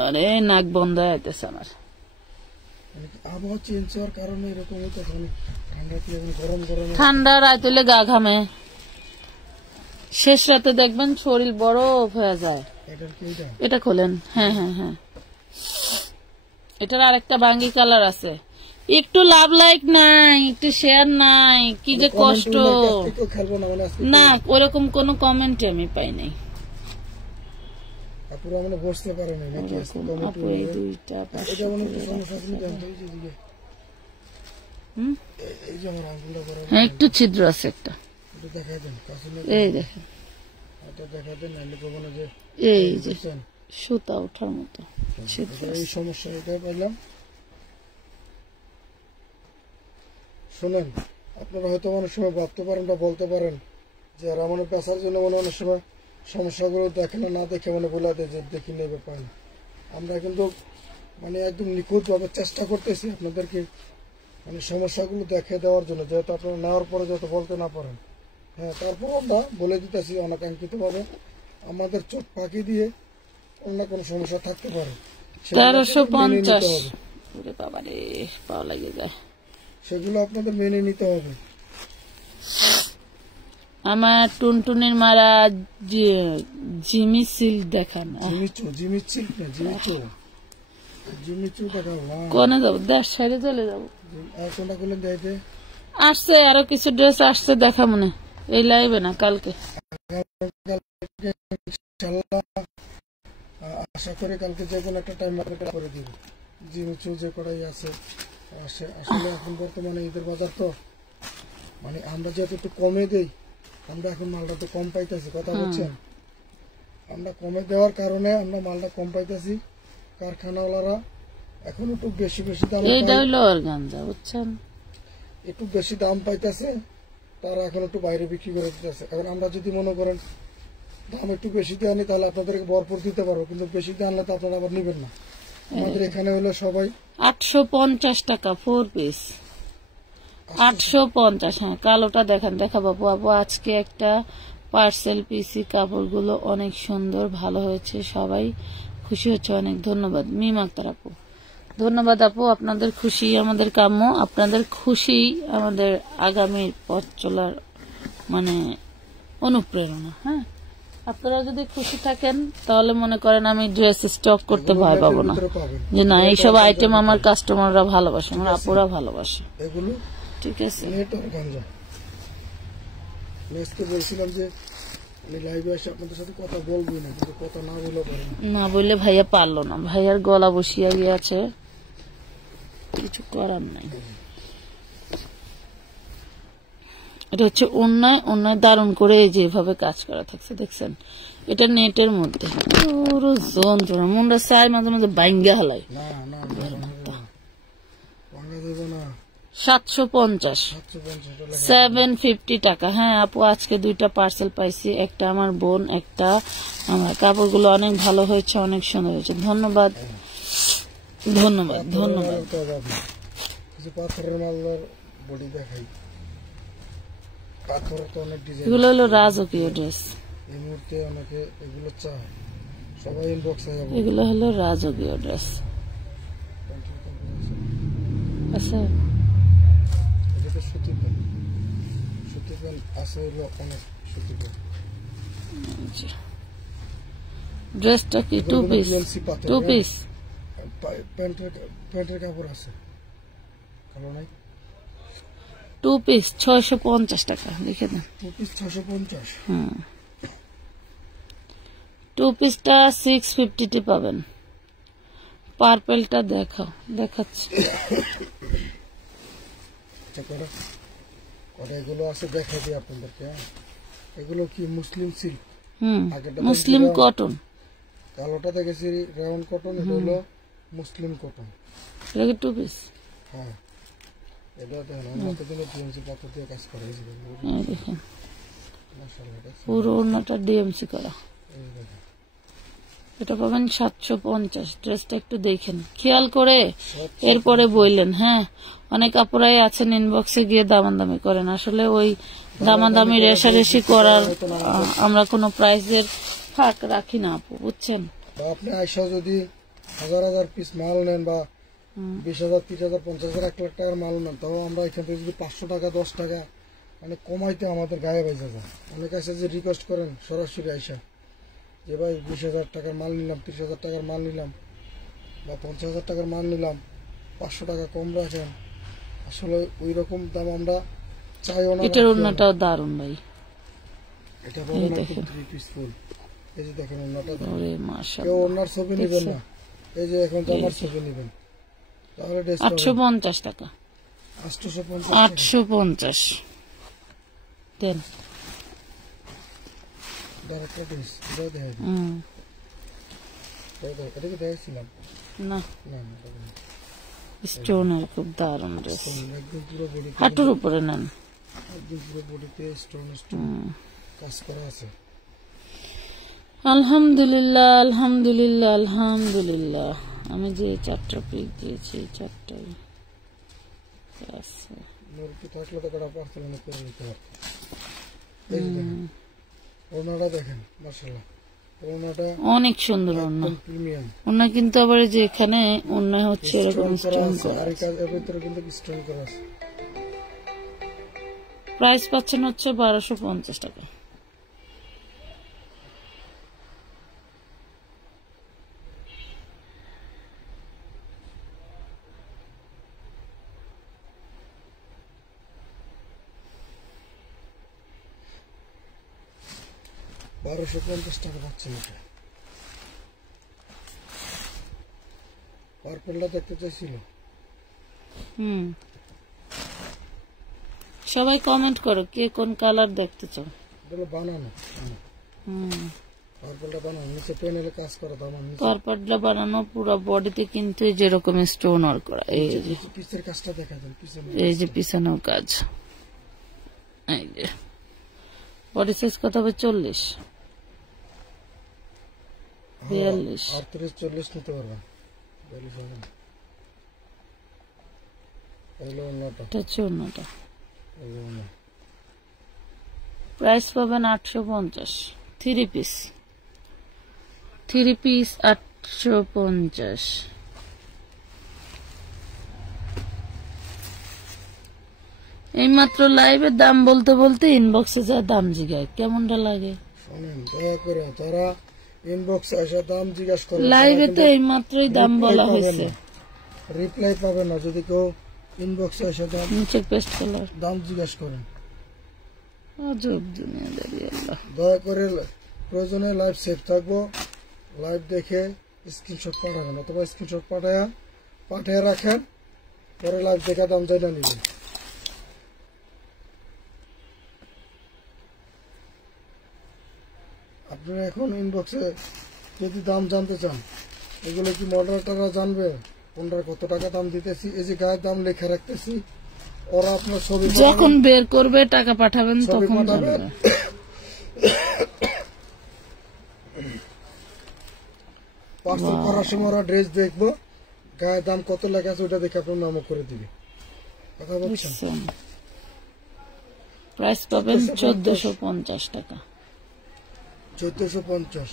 আরে নাক বন্ধ হইতেছে আমার। মানে আবহাওয়া চেঞ্জ হওয়ার কারণে এরকম হইতেছে, ঠান্ডাতে এখন গরম গরম। ঠান্ডা রাত হলে গা ঘামে, শেষ রাতে দেখবেন শরীর বরফ হয়ে যায়। এটার কি এটা? এটা খোলেন, হ্যাঁ হ্যাঁ হ্যাঁ, এটার আরেকটা বাঙ্গি কালার আছে। একটু লাভ লাইক নাই, একটু শেয়ার নাই, কি যে কষ্ট। একটু খেলবো না মানে আজকে না, ওরকম কোন কমেন্ট আমি পাই নাই। আপুরা মানে বসতে পারে না নাকি আজকে কমেন্ট আপু এই দুইটা এটা মনে হচ্ছে সমস্যা আছে না, এই যে দিকে হুম, এই যে আমার আঙ্গুলটা বড়, হ্যাঁ একটু ছিদ্র আছে একটা, একটু দেখাই দেন কাছে নিয়ে, এই দেখেন, এটা দেখাই দেন, নাহলে বলবো না যে এই যে বুঝছেন। সুতা ওঠার মতো ছিদ্র এটা এই আছে। সমস্যা এটাই পাইলাম। শুনেন, আপনারা হয়তো অনেক সময় ভাবতে পারেন বা বলতে পারেন যে আর আমার পেশার জন্য মানে অনেক সময় সমস্যাগুলো দেখে না দেখে মানে বলে দেয় যে দেখি নেবে পায় না। আমরা কিন্তু মানে একদম নিখুঁতভাবে চেষ্টা করতেছি আপনাদেরকে মানে সমস্যাগুলো দেখে দেওয়ার জন্য, যেহেতু আপনারা নেওয়ার পরে যাতে বলতে না পারেন। হ্যাঁ, তারপর আমরা বলে দিতেছি অনাকাঙ্ক্ষিতভাবে, আমাদের চোখ ফাঁকি দিয়ে কোনো না কোনো সমস্যা থাকতে পারে, সেগুলো আপনাদের মেনে নিতে 1350। হবে। ওরে বাবা রে, পাওয়া লাগে যায়। সেগুলো আপনাদের মেনে নিতে হবে। আমার টুনটুনির মারা জিমি সিল্ক দেখান। জিমিচু দেখাও। কোনে যাবো? দেশ সাইডে চলে যাবো। আর কোনটা করলেন দেখে আসছে আরো কিছু ড্রেস আসছে, দেখা মনে এই লাইবে না কালকে। আশা করি কালকে যে কোনো একটা টাইম করে দিব। জিমিচু যে কটাই আছে আসলে এখন বর্তমানে ঈদের বাজার তো মানে আমরা যেহেতু একটু কমে দেই, আমরা এখন মালটা তো কম পাইতেছি, কথা বলছেন। আমরা কমে দেওয়ার কারণে আমরা মালটা কম পাইতেছি, কারখানাওয়ালারা এখন একটু বেশি বেশি দাম, এইটা হইলো অর্গানজা, বুঝছেন, একটু বেশি দাম পাইতেছে, তারা এখন একটু বাইরে বিক্রি করে দিতেছে। এখন আমরা যদি মনে করেন দাম একটু বেশি দিয়ে আনি তাহলে আপনাদেরকে ভরপুর দিতে পারবো, কিন্তু বেশি দিয়ে আনলে তো আপনারা আবার নেবেন না। আমাদের এখানে হলো সবাই 850 টাকা 4 পিস, 850। হ্যাঁ, কালোটা দেখেন, দেখাবো বাবু। আজকে একটা পার্সেল পিসি, কাপড়গুলো অনেক সুন্দর, ভালো হয়েছে, সবাই খুশি হচ্ছে, অনেক ধন্যবাদ। মিম আক্তার আপু, ধন্যবাদ আপু, আপনাদের খুশি আমাদের কাম্য, আপনাদের খুশি আমাদের আগামীর পথ চলার মানে অনুপ্রেরণা। হ্যাঁ, আপনারা যদি খুশি থাকেন তাহলে মনে করেন আমি ড্রেস স্টক করতে ভয় পাবো না, যে না এইসব আইটেম আমার কাস্টমাররা ভালোবাসে, আমার আপুরা ভালোবাসে। এগুলো ঠিক আছে, নেট অর্গানজা। নেক্সটে বলছিলাম যে আমি লাইভে এসে আপনাদের সাথে কথা বলবই না, কিন্তু কথা না বলে পারে না বললে ভাইয়া পারলো না, ভাইয়ার গলা বসিয়া গিয়েছে, কিছু করার নাই। এটা হচ্ছে অন্যায় দারুণ করে এই যে এভাবে কাজ করা থাকছে, দেখছেন, এটা নেটের মধ্যে পুরো যন্ত্রণা, মনটা চাই মাঝে মাঝে বাইঙ্গা হলাই। না না ভাঙা দেবো না। 750, 750 টাকা। হ্যাঁ আপু, আজকে 2টা পার্সেল পাইছি, একটা আমার বোন, একটা আমার। কাপড়গুলো অনেক ভালো হয়েছে, অনেক সুন্দর হয়েছে, ধন্যবাদ ধন্যবাদ ধন্যবাদ। পাথরের মালার বডি দেখাই, পাথর তো অনেক ডিজাইন। এগুলো হলো রাজকীয় ড্রেস, এই মুহূর্তে অনেকে এগুলো চায়, সবাই ইনবক্সে যাবে। এগুলো হলো রাজকীয় ড্রেস। আচ্ছা, এটা তো সুতি প্যান্ট, সুতি প্যান্ট আছে হলো অনেক সুতি প্যান্ট। ড্রেসটা কি টু পিস? টু পিস প্যান্টের কাপড় আছে, ভালো নাই। টু পিস 650 টাকা লিখে দেন। 2 পিস 650। টু পিসটা 650 পাবেন। পার্পেলটা দেখাচ্ছি। এগুলো আছে দেখাই দিই আপনাদেরকে। এগুলো কি মুসলিম সিল্ক, মুসলিম কটন। কালোটা দেখেছি রাউন্ড কটন, এটা হলো মুসলিম কটন। এটা কি টু পিস? হ্যাঁ, এটা দেখেন আমাদের দিনে ডিএমসি পাথর দিয়ে কাজ করা হয়েছে। দেখেন মাশাআল্লাহ, দেখছেন? পুরো ওড়নাটা ডিএমসি করা। এই দেখেন, এটা পাবেন 750। ড্রেসটা একটু দেখেন খেয়াল করে, এরপরে বললেন। হ্যাঁ, অনেক আপুরাই আছেন ইনবক্সে গিয়ে দামাদামি করেন। আসলে ওই দামাদামি রেশারেশি করার আমরা কোনো প্রাইসের ফাঁক রাখি না আপু, বুঝছেন? আপনি আইসা যদি 1000 পিস মাল নেন বা 20,000, 30,000, 50,000, 1 লাখ টাকার মাল নেন, তাও আমরা এখান থেকে যদি 500 টাকা 10 টাকা মানে কমাইতে আমাদের গায়ে বেজে যায়। অনেক আছে যে রিকোয়েস্ট করেন সরাসরি আইসা যে ভাই 20,000 টাকার মাল নিলাম, 30,000 টাকার মাল নিলাম বা 50,000 টাকার মাল নিলাম, 500 টাকা কম রাখেন। আসলে ওই রকম দাম আমরা চাইও না। এটার ওড়নাটাও দারুণ ভাই। এটা বড় না, 3 পিস ফুল। এই যে দেখেন ওড়নাটা, ওরে মাশাআল্লাহ। কেউ ওড়নার ছবি নেবেন না, এই যে এখন জামার ছবি নেবেন, তাহলে 850 টাকা। 850 দেন। ডাইরেক্ট ড্রেস এটা দেখেন। এটা কি দেখছিলাম না, না, স্টোনের খুব দারুণ ড্রেস। একদম পুরো বডি, হাঁটুর উপরে নেন। একদম পুরো বডিতে স্টোন কাজ করা আছে। আলহামদুলিল্লাহ, আলহামদুলিল্লাহ, আলহামদুলিল্লাহ। আমি যে 4টা পিক দিয়েছি, 4টাই আছে। মুরগি থাকলে তো কটা পার্সেল করে নিতে পারত। এই যে দেখেন ওড়নাটা দেখেন, মাশাআল্লাহ, ওড়নাটা অনেক সুন্দর ওড়না। প্রিমিয়াম ওড়না কিন্তু আবার যে এখানে ওড়না হচ্ছে এরকম স্টোন করা। আর এর ভিতরে কিন্তু স্টোন করা আছে। প্রাইস পাচ্ছেন হচ্ছে 1250 টাকা। টাকা পাচ্ছেন। এটা পার্পেলটা দেখতে চাইছিল। সবাই কমেন্ট করো কে কোন কালার দেখতে চাও। এটা বানানো, পার্পেলটা বানানো, নিচে প্যানেলে কাজ করা, দামান নিচে পার্পেলটা বানানো পুরো বডিতে কিন্তু যেরকম স্টোন ওয়ার্ক করা। এই যে পিছের কাজটা দেখা যায়, পিছনে এই যে পিছনের কাজ। এই যে বডি সাইজ কত হবে? 40, 42, 38, 40 নিতে পারবেন। এটা হচ্ছে ওড়নাটা। প্রাইস পাবেন 850। 3 পিস 850। এইমাত্র লাইভের দাম বলতে বলতে ইনবক্সে যা দাম জিগায়, কেমনটা লাগে? শোনেন, দয়া করে তারা ইনবক্সে এসে দাম জিজ্ঞাসা করে। লাইভে তো এইমাত্রই দাম বলা হয়েছে, রিপ্লাই পাবে না যদি কেউ ইনবক্সে এসে দাম নিচে পেস্ট কালার দাম জিজ্ঞাসা করেন। আজব দুনিয়াদারি। আল্লাহ দয়া করে প্রয়োজনে লাইভ সেভ থাকবো, লাইভ দেখে স্ক্রিনশট পাঠাবেন, অথবা স্ক্রিনশট পাঠিয়ে রাখেন, পরে লাইভ দেখে দাম চাইলে নেবেন। আপনারা এখন ইনবক্সে যদি দাম জানতে চান, এগুলো কি মডারেটররা জানবে কোনটা কত টাকা দাম দিতেছি, এই যে গায়ের দাম লেখা রাখতেছি, ওরা আপনার ছবি যখন বের করবে টাকা পাঠাবেন তখন জানবে। পার্সেল করার সময় ওরা ড্রেস দেখবো, গায়ের দাম কত লেখা আছে ওটা দেখে আপনার নামও করে দিবে। কথা বলছেন। প্রাইস পাবেন 1450 টাকা। 1450।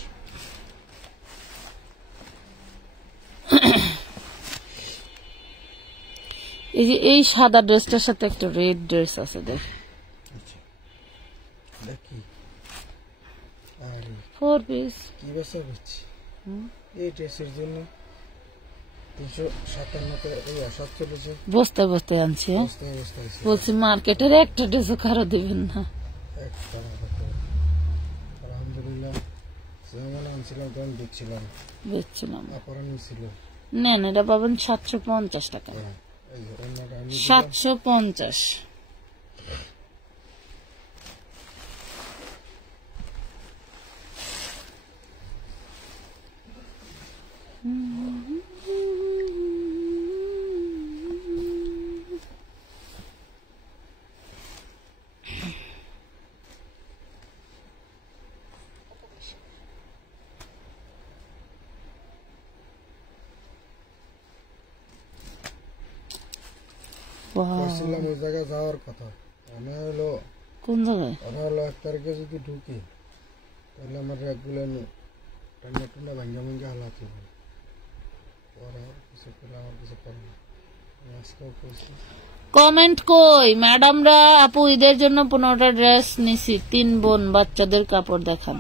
এই যে এই সাদা ড্রেসটার সাথে একটা রেড ড্রেস আছে, দেখ। দেখি আরে 4 পিস কি বেচা করছি এই ড্রেসের জন্য 357 বস্তায় বস্তায় আনছি। বলছি মার্কেটের একটা ড্রেসও কারো দিবেন না। আলহামদুলিল্লাহ যেমন আনছিলাম তেমন বেচছিলাম। নিয়েছিল। নেন, এটা পাবেন 750 টাকা। 750। বলছিলাম ওই জায়গায় যাওয়ার কথা। আমি হলো কোন জায়গায়? ওরা হলো 1 তারিখে যদি ঢুকি তাহলে আমার রেগুলো টান্না টুন্না ভাঙ্গা ভাঙ্গা হালাতে হবে। ওরা কিছু করে আমার কিছু করে না। আজকেও করছি। কমেন্ট কই? ম্যাডামরা আপু ঈদের জন্য 15টা ড্রেস নিছি, 3 বোন বাচ্চাদের কাপড় দেখান।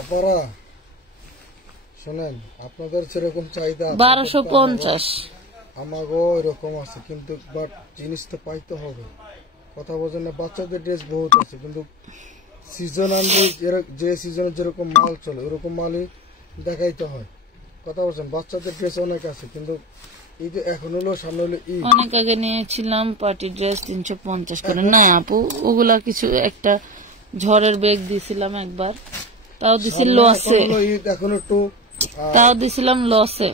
আপনারা শোনেন, আপনাদের সেরকম চাহিদা 1250। আমাগো এরকম আছে, কিন্তু বাট জিনিস তো পাইতে হবে। কথা বোঝেন না? বাচ্চাদের ড্রেস বহুত আছে, কিন্তু সিজন আনলে যে সিজনে যেরকম মাল চলে ওরকম মালই দেখাইতে হয়। কথা বলছেন? বাচ্চাদের ড্রেস অনেক আছে, কিন্তু এই যে এখন হলো সামনে হলো ঈদ। অনেক আগে নিয়েছিলাম পার্টি ড্রেস 350 করে। না আপু, ওগুলা কিছু একটা ঝড়ের বেগ দিছিলাম একবার, তাও দিছিল লসে। ঈদ এখন একটু তাও দিছিলাম লসে।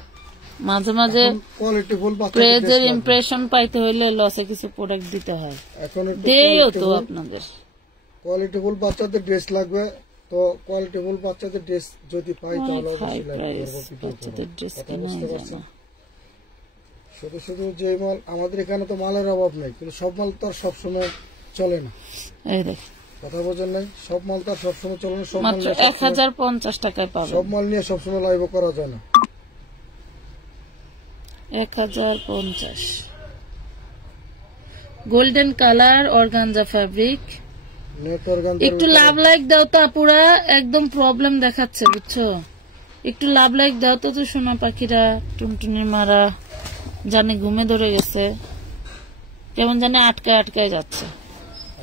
মাঝে মাঝে কোয়ালিটিফুল প্রেজের ইমপ্রেশন পাইতে হইলে লসে কিছু প্রোডাক্ট দিতে হয়। এখন একটু দেও তো আপনাদের কোয়ালিটিফুল বাচ্চাদের ড্রেস লাগবে। তো কোয়ালিটিফুল বাচ্চাদের ড্রেস যদি পাই তাহলে অবশ্যই বাচ্চাদের ড্রেস কেনা যায় না। শুধু শুধু যে মাল, আমাদের এখানে তো মালের অভাব নেই, কিন্তু সব মাল তো আর সবসময় চলে না। এই দেখ, কথা বোঝেন নাই? সব মাল তো আর সবসময় চলে না। সব মাল মাত্র 1050 টাকায় পাবেন। সব মাল নিয়ে সবসময় লাইভ করা যায় না। 1050। Golden colour organza fabric. Net organ একটু লাভ লাইক দাও তো আপুরা, একদম প্রবলেম দেখাচ্ছে বুঝছো। একটু লাভ লাইক দাও তো। তো সোনা পাখিরা, টুনটুনি মারা জানি ঘুমে ধরে গেছে, কেমন জানি আটকায় আটকায় যাচ্ছে।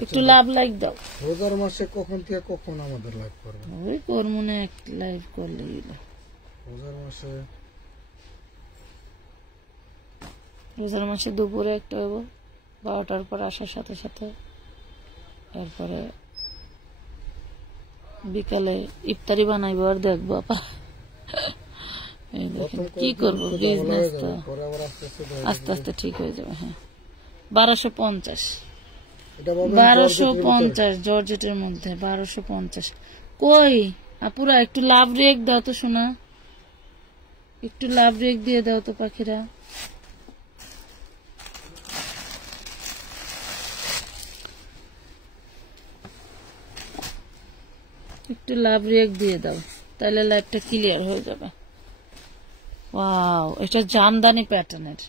একটু লাভ লাইক দাও। রোজার মাসে কখন থেকে কখন আমাদের লাইভ করবে? ওই করমনে এক লাইভ করলে রোজার মাসে দুপুরে একটা হইব, 12টার পর আসার সাথে সাথে। এরপরে বিকালে ইফতারি বানাইবো আর দেখবো আপা। এই দেখেন কি করবো, বিজনেস তো আস্তে আস্তে ঠিক হয়ে যাবে। হ্যাঁ, 1250। 1250 জর্জেটের মধ্যে 1250। কই আপুরা একটু লাভ রেক দাও তো শোনা, একটু লাভ রেক দিয়ে দাও তো পাখিরা। একটু লাভ রেক দিয়ে দাও, তাহলে লাইভটা ক্লিয়ার হয়ে যাবে। ওয়াও, এটা জামদানি প্যাটার্নের।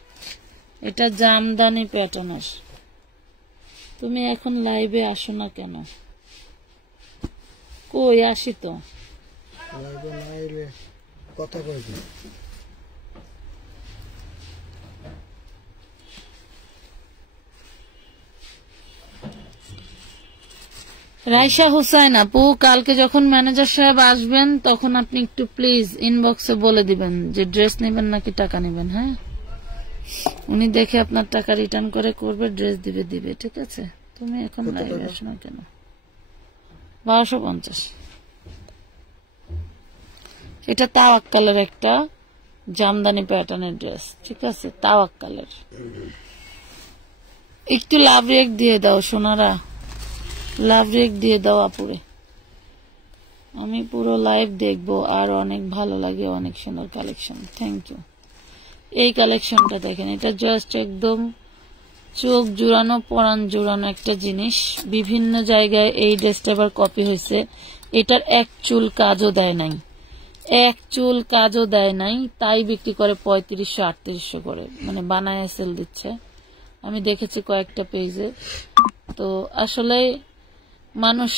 এটা জামদানি প্যাটার্নের। তুমি এখন লাইভে আসো না কেন? কই আসি তো। লাইভে না এলে কথা কইবে। রাইসা হুসাইন আপু, কালকে যখন ম্যানেজার সাহেব আসবেন তখন আপনি একটু প্লিজ ইনবক্সে বলে দিবেন যে ড্রেস নেবেন নাকি টাকা নেবেন। হ্যাঁ, উনি দেখে আপনার টাকা রিটার্ন করে করবে, ড্রেস দিবে। ঠিক আছে? তুমি এখন লাইভে আসো না কেন? 1250। এটা তাওয়াক্কালের একটা জামদানি প্যাটার্নের ড্রেস। ঠিক আছে, তাওয়াক্কালের। একটু লাভ রেক দিয়ে দাও সোনারা, লাভ রেক দিয়ে দাও আপুরে। আমি পুরো লাইভ দেখবো, আর অনেক ভালো লাগে, অনেক সুন্দর কালেকশন। Thank you. এই কালেকশনটা দেখেন, এটা জাস্ট একদম চোখ জুড়ানো পরাণ জুড়ানো একটা জিনিস। বিভিন্ন জায়গায় এই ড্রেসটা এবার কপি হয়েছে। এটার এক চুল কাজও দেয় নাই, এক চুল কাজও দেয় নাই, তাই বিক্রি করে 3500-3800 করে, মানে বানায় সেল দিচ্ছে। আমি দেখেছি কয়েকটা পেজে। তো আসলে মানুষ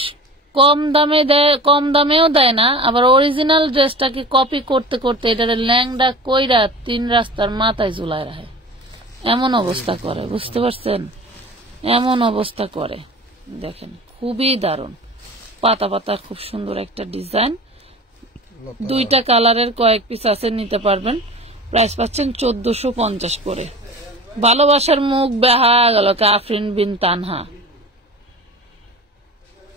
কম দামে দেয়, কম দামেও দেয় না, আবার অরিজিনাল ড্রেসটাকে কপি করতে করতে এটার ল্যাংডা কইরা 3 রাস্তার মাথায় ঝুলায় রাখে, এমন অবস্থা করে, বুঝতে পারছেন? এমন অবস্থা করে। দেখেন খুবই দারুণ, পাতা পাতা, খুব সুন্দর একটা ডিজাইন। 2টা কালারের কয়েক পিস আছে, নিতে পারবেন। প্রাইস পাচ্ছেন 1450 করে। ভালোবাসার মুখ বেহা গেল আফরিন বিন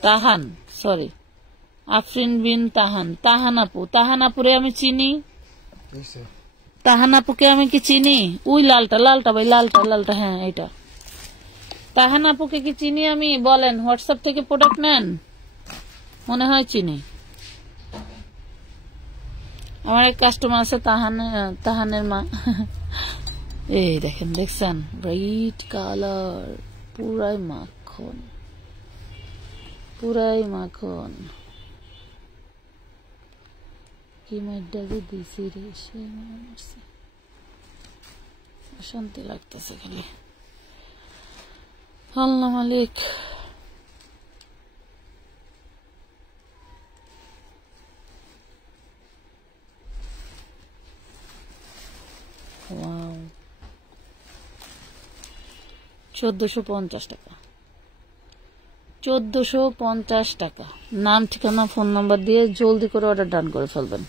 তাহান, সরি, আফরিন বিন তাহান, তাহানাপু। তাহানাপুরে আমি চিনি, তাহানাপুকে আমি কি চিনি? ওই লালটা, লালটা ভাই, লালটা, লালটা, হ্যাঁ এটা। তাহানাপুকে কি চিনি আমি? বলেন, হোয়াটসঅ্যাপ থেকে প্রোডাক্ট নেন? মনে হয় চিনি। আমার এক কাস্টমার আছে তাহানের মা। এই দেখেন, দেখছেন? ব্রাইট কালার, পুরাই মাখন, পুরাই মাখন। কি মাইডা যে দিছি রে, সে মারছে, অশান্তি লাগতেছে খালি। আল্লাহ মালিক। ওয়াও, 1450 টাকা, 1450 টাকা। নাম ঠিকানা ফোন নাম্বার দিয়ে জলদি করে অর্ডার ডান করে ফেলবেন।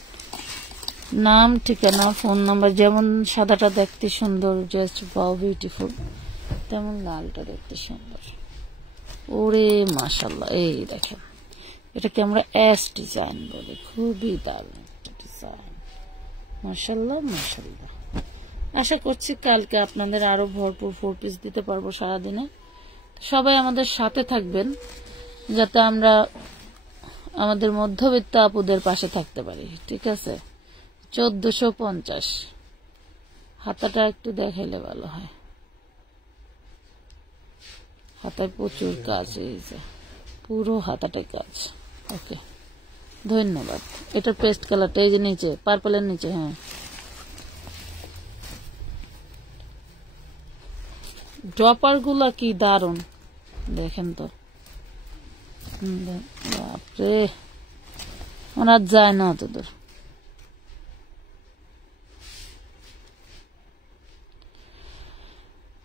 নাম ঠিকানা ফোন নাম্বার, যেমন সাদাটা দেখতে সুন্দর, জাস্ট ওয়াও বিউটিফুল, তেমন লালটা দেখতে সুন্দর। ওরে মাশাআল্লাহ, এই দেখেন, এটাকে আমরা এস ডিজাইন বলি, খুবই দারুণ একটা ডিজাইন। মাশাআল্লাহ মাশাআল্লাহ। আশা করছি কালকে আপনাদের আরো ভরপুর 4 পিস দিতে পারবো সারাদিনে। সবাই আমাদের সাথে থাকবেন, যাতে আমরা আমাদের মধ্যবিত্ত আপুদের পাশে থাকতে পারি, ঠিক আছে? 1450। হাতাটা একটু দেখাইলে ভালো হয়, হাতায় প্রচুর কাজ, এই যে পুরো হাতাটাই কাজ। ওকে, ধন্যবাদ। এটা পেস্ট কালারটা, এই যে নিচে পার্পলের নিচে, হ্যাঁ। ড্রপার গুলা কি দারুন, দেখেন তো, বাপরে, ওনার যায় না তোদের।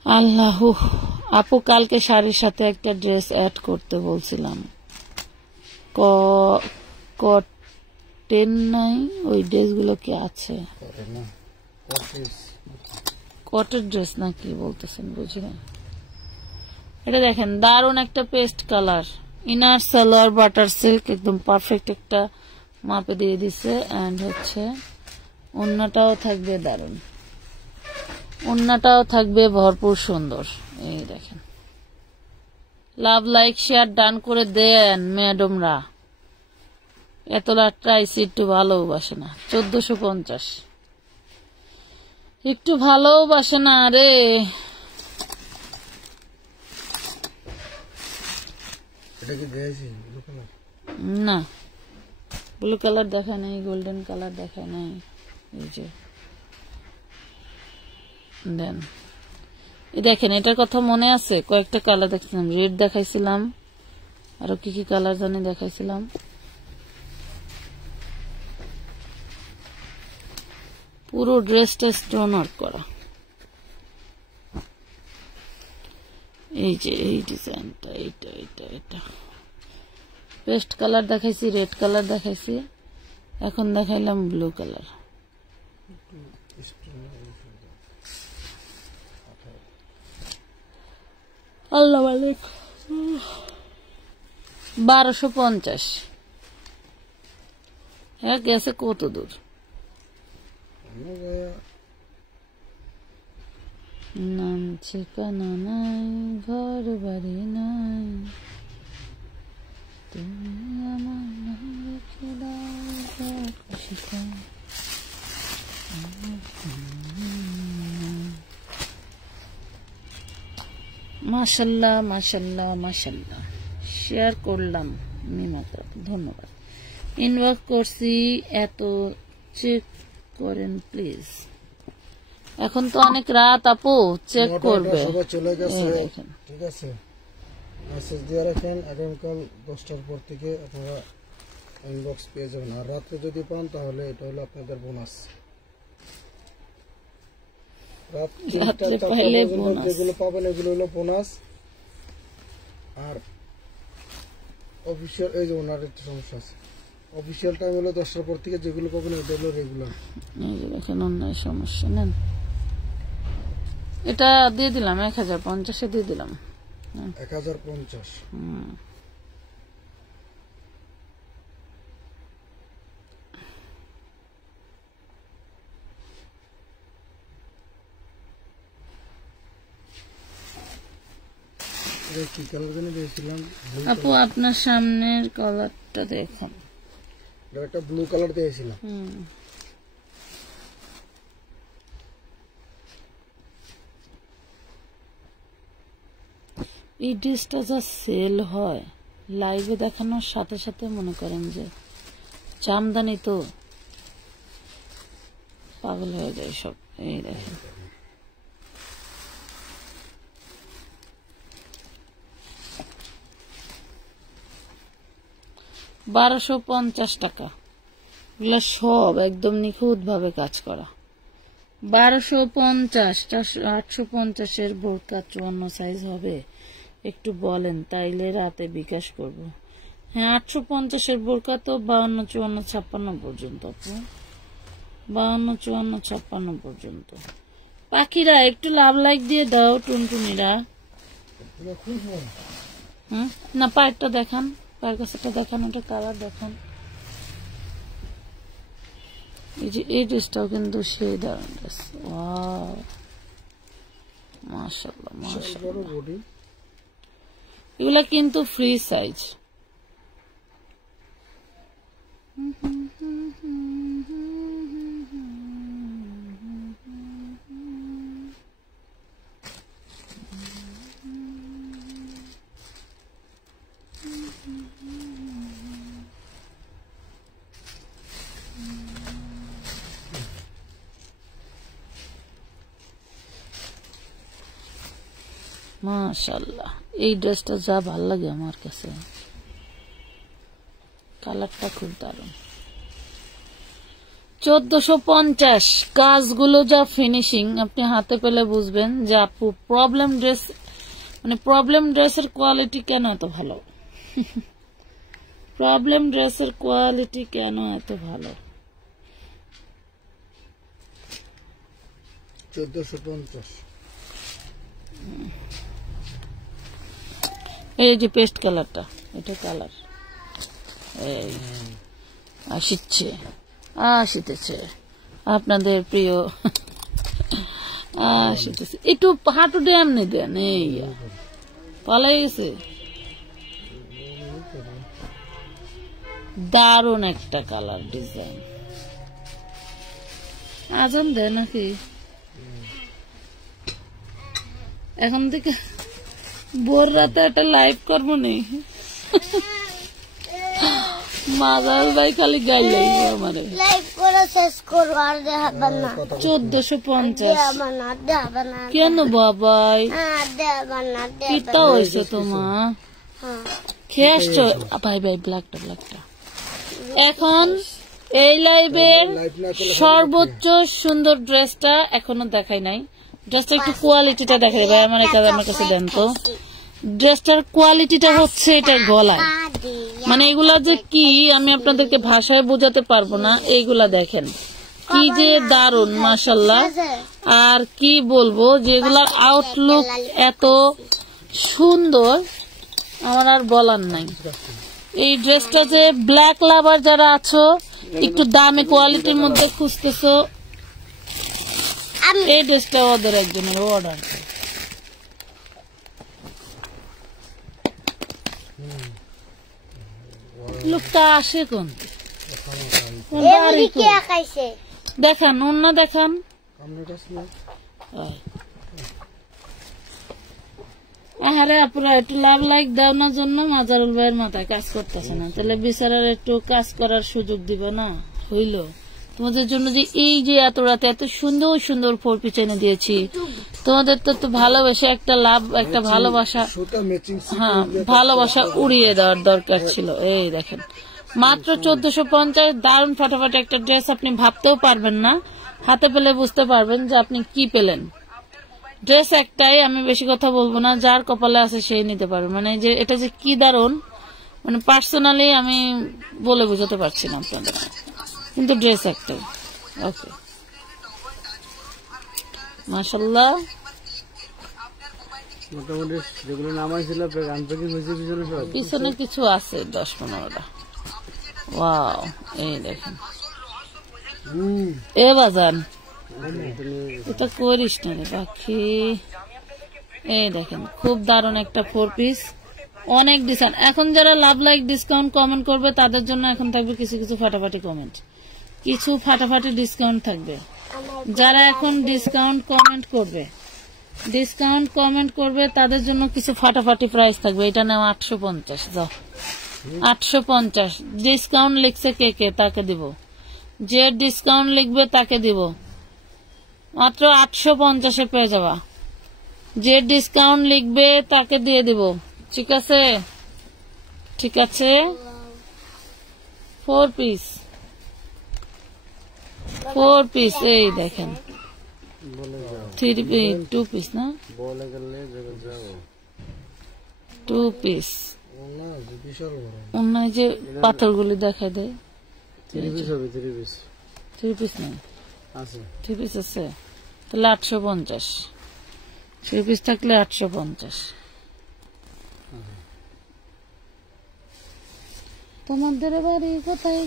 আল্লাহ, আপু কালকে শাড়ির সাথে একটা ড্রেস অ্যাড করতে বলছিলাম, কটেন নাই, ওই ড্রেসগুলো কি আছে? কটের ড্রেস না কি বলতেছেন, বুঝি না। এটা দেখেন, দারুন একটা paste colour, inner salwar butter silk, একদম পারফেক্ট একটা মাপে দিয়ে দিছে। এন্ড হচ্ছে ওন্নাটাও থাকবে দারুন, ওন্নাটাও থাকবে ভরপুর সুন্দর। এই দেখেন, লাভ, লাইক, শেয়ার ডান করে দেন ম্যাডামরা, এত লাট্রাইছি একটু ভালোবাসে না। 1450, একটু ভালোবাসে না রে। না, ব্লু কালার দেখা নাই, গোল্ডেন কালার দেখা নাই, এই যে দেন। দেখেন, এটার কথা মনে আছে, কয়েকটা কালার দেখছিলাম, রেড দেখাইছিলাম, আরো কি কি কালার জানি দেখাইছিলাম। পুরো ড্রেসটা স্টোন ওয়ার্ক করা। এই যে এই ডিজাইনটা, এইটা এটা এটা পেস্ট কালার দেখাইছি, রেড কালার দেখাইছি, এখন দেখাইলাম ব্লু কালার। আল্লাহ মালিক। 1250। হ্যাঁ, গেছে কত দূর? নাম ঠিকানা নাই, ঘর বাড়ি নাই, তুমি আমার নাম রেখে দাও খুশিতে। মাশাল্লাহ মাশাল্লাহ মাশাল্লাহ, শেয়ার করলাম মিমাত, ধন্যবাদ। ইনবক্স করছি, এত চেক করেন প্লিজ। এখন তো অনেক রাত আপু, চেক করবে। সবাই চলে গেছে, এই দেখেন। ঠিক আছে, মেসেজ দিয়ে রাখেন। আগামীকাল 10টার পর থেকে আপনারা ইনবক্স পেয়ে যাবেন। আর রাত্রে যদি পান তাহলে এটা হলো আপনাদের বোনাস। রাত 3টা 4টা পর্যন্ত যেগুলো পাবেন এগুলো হলো বোনাস। আর অফিসিয়াল, এই যে ওনার একটা সমস্যা আছে, অফিসিয়াল টাইম হলো 10টার পর থেকে, যেগুলো পাবেন এটা হলো রেগুলার। এই যে দেখেন অন্যায় সমস্যা নেন, এটা দিয়ে দিলাম 1050 দিয়ে দিলাম। 1050। কি কালার জানি দিয়েছিলাম? আপু আপনার সামনের কালারটা দেখুন, একটা ব্লু কালার দিয়েছিলাম। এই ড্রেসটা যা সেল হয় লাইভে দেখানোর সাথে সাথে মনে করেন যে জামদানি তো পাগল হয়ে যায় সব। এই দেখেন 1250 টাকা, এগুলো সব একদম নিখুঁত ভাবে কাজ করা। 1250, 850 বোরকা 54 সাইজ হবে, একটু বলেন তাইলে রাতে বিকাশ করব। হ্যাঁ 850 বোরকা তো 52, 54, 56 পর্যন্ত আপু, 52, 54, 56 পর্যন্ত। পাখিরা একটু লাভ লাইক দিয়ে দাও, টুনটুনিরা। না পায়েরটা দেখান, পায়ের কাছেটা দেখান, ওটা কালার দেখান। এই যে এই ড্রেসটাও কিন্তু সেই দারুণ ড্রেস, ওয়াও মাশাআল্লাহ মাশাআল্লাহ। এগুলা কিন্তু ফ্রি সাইজ। মাশাআল্লাহ, এই ড্রেসটা যা ভাল লাগে আমার কাছে, কালারটা খুব দারুণ। 1450, কাজগুলো যা ফিনিশিং, আপনি হাতে পেলে বুঝবেন যে আপু প্রবলেম ড্রেস, মানে প্রবলেম ড্রেসের কোয়ালিটি কেন এত ভালো, প্রবলেম ড্রেসের কোয়ালিটি কেন এত ভালো। 1450। এই যে পেস্ট কালারটা, এটা কালার এই আসিতেছে আপনাদের প্রিয় আসিতেছে। একটু হাঁটুটা এমনি দেন, এই পালাই গেছে। দারুণ একটা কালার ডিজাইন। আজান দেয় নাকি এখন থেকে? ভোর রাতে একটা লাইভ করবো নি, মাদার ভাই খালি গাই লাগবে আমারে। লাইভ করে শেষ করব, আর দেখাবেন না। 1450 দেখাবেন না, দেখাবেন না। কেন বাবাই? দেখাবেন না, পিতা হয়েছে তোমার, খেয়ে আসছো? ভাই ভাই ব্ল্যাকটা ব্ল্যাকটা। এখন এই লাইভের সর্বোচ্চ সুন্দর ড্রেসটা এখনো দেখাই নাই। ড্রেসটা একটু কোয়ালিটিটা দেখাই ভাই, আমার কাছে দেন তো। ড্রেসটার কোয়ালিটিটা হচ্ছে এটা গলায়, মানে এগুলা যে কি আমি আপনাদেরকে ভাষায় বোঝাতে পারবো না। এইগুলা দেখেন কি যে দারুন মাশাআল্লাহ। আর কি বলবো, যেগুলার আউটলুক এত সুন্দর আমার আর বলার নাই। এই ড্রেসটা যে ব্ল্যাক লাভার যারা আছো, একটু দামি কোয়ালিটির মধ্যে খুঁজতেছো, এই ড্রেসটা ওদের একজনের অর্ডার। লোকটা আসে কোন দেখান, অন্য দেখান। আরে আপুরা একটু লাভ লাইক দাও না জন্য মাজারুল ভাইয়ের মাথায় কাজ করতেছে না, তাহলে বিচারার একটু কাজ করার সুযোগ দিবে না? হইল তোমাদের জন্য যে এই যে এত রাতে এত সুন্দর সুন্দর ফোর পিস এনে দিয়েছি, তোমাদের তো ভালোবাসা একটা লাভ, একটা ভালোবাসা, হ্যাঁ ভালোবাসা উড়িয়ে দেওয়ার দরকার ছিল। এই দেখেন মাত্র 1450, দারুণ ফাটাফাটি একটা ড্রেস, আপনি ভাবতেও পারবেন না, হাতে পেলে বুঝতে পারবেন যে আপনি কি পেলেন। ড্রেস একটাই, আমি বেশি কথা বলবো না, যার কপালে আছে সেই নিতে পারবে। মানে যে এটা যে কি দারুণ, মানে পার্সোনালি আমি বলে বোঝাতে পারছি না আপনাদের, কিন্তু ড্রেস একটাই। ওকে মাশাআল্লাহ। মোটামুটি যেগুলো নামাইছিল আনপ্যাকিং হয়েছে পিছনে সব, পিছনে কিছু আছে 10-15টা। ওয়াও, এই দেখেন এ বাজান, এটা করিস না রে পাখি। এই দেখেন খুব দারুণ একটা ফোর পিস, অনেক ডিসকাউন্ট। এখন যারা লাভ লাইক ডিসকাউন্ট কমেন্ট করবে তাদের জন্য এখন থাকবে কিছু কিছু ফাটাফাটি কমেন্ট, কিছু ফাটাফাটি ডিসকাউন্ট থাকবে। যারা এখন ডিসকাউন্ট কমেন্ট করবে তাদের জন্য কিছু ফাটাফাটি প্রাইস থাকবে। এটা নেওয়া 850, যাও 850। ডিসকাউন্ট লিখছে কে কে তাকে দিব, যে ডিসকাউন্ট লিখবে তাকে দিব, মাত্র 850-এ পেয়ে যাবা। যে ডিসকাউন্ট লিখবে তাকে দিয়ে দিব, ঠিক আছে? ঠিক আছে, 4 পিস, এই দেখেন 2 পিস না, 2 পিস। অন্য যে পাথরগুলি দেখায় দেয়, 3 পিস হবে, 3 পিস 3 পিস না আছে, 3 পিস আছে, তাহলে 850। 3 পিস থাকলে 850। তোমাদের বাড়ি কোথায়,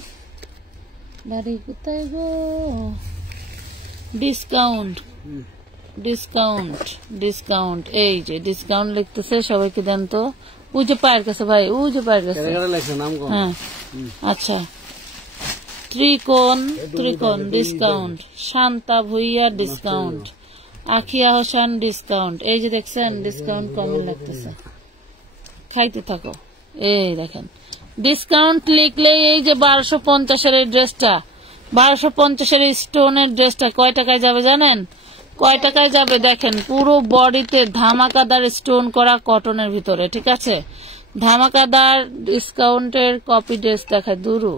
বাড়ি কোথায় গো? ডিসকাউন্ট, এই যে ডিসকাউন্ট লিখতেছে, সবাইকে দেন তো। ওই যে পায়ের কাছে ভাই, ওই যে পায়ের কাছে, হ্যাঁ আচ্ছা। ত্রিকোণ discount, Shanta Bhuiyan discount, Akhiya Hossain discount. এই যে দেখছেন ডিসকাউন্ট কমেন্ট লাগতেছে, খাইতে থাকো। এই দেখেন ডিসকাউন্ট লিখলে এই যে 1250-এর এই ড্রেসটা, 1250-এর স্টোনের ড্রেসটা কয় টাকায় যাবে জানেন? কয় টাকায় যাবে দেখেন, পুরো বডিতে ধামাকাদার স্টোন করা কটনের ভিতরে, ঠিক আছে? ধামাকাদার ডিসকাউন্টের কপি ড্রেস দেখায়, দুরু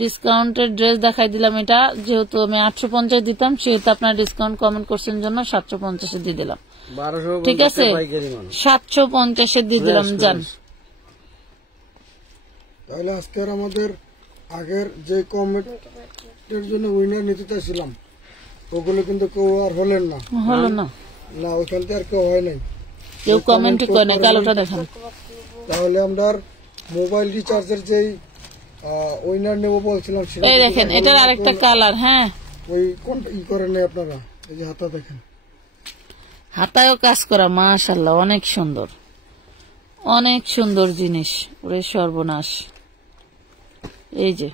ডিসকাউন্টের ড্রেস দেখাই দিলাম। এটা যেহেতু আমি 850 দিতাম, সেহেতু আপনার ডিসকাউন্ট কমেন্ট করছেন জন্য 750-এ দিয়ে দিলাম, ঠিক আছে? 750-এ দিয়ে দিলাম, যান। তাহলে আজকের আমাদের আগের যে কমেন্টের জন্য উইনার নিতে চাইছিলাম, ওগুলো কিন্তু কেউ আর হলেন না, হলো না, না ওইখান থেকে আর কেউ হয় নাই, কেউ কমেন্টই করে না। কালোটা দেখেন। তাহলে আমরা মোবাইল রিচার্জের যেই উইনার নেবো বলছিলাম, এই দেখেন এটার আরেকটা কালার, হ্যাঁ ওই কোনটা করে নেই আপনারা? এই যে হাতা দেখেন, হাতায়ও কাজ করা, মাশাআল্লাহ অনেক সুন্দর, অনেক সুন্দর জিনিস। ওরে সর্বনাশ, এই যে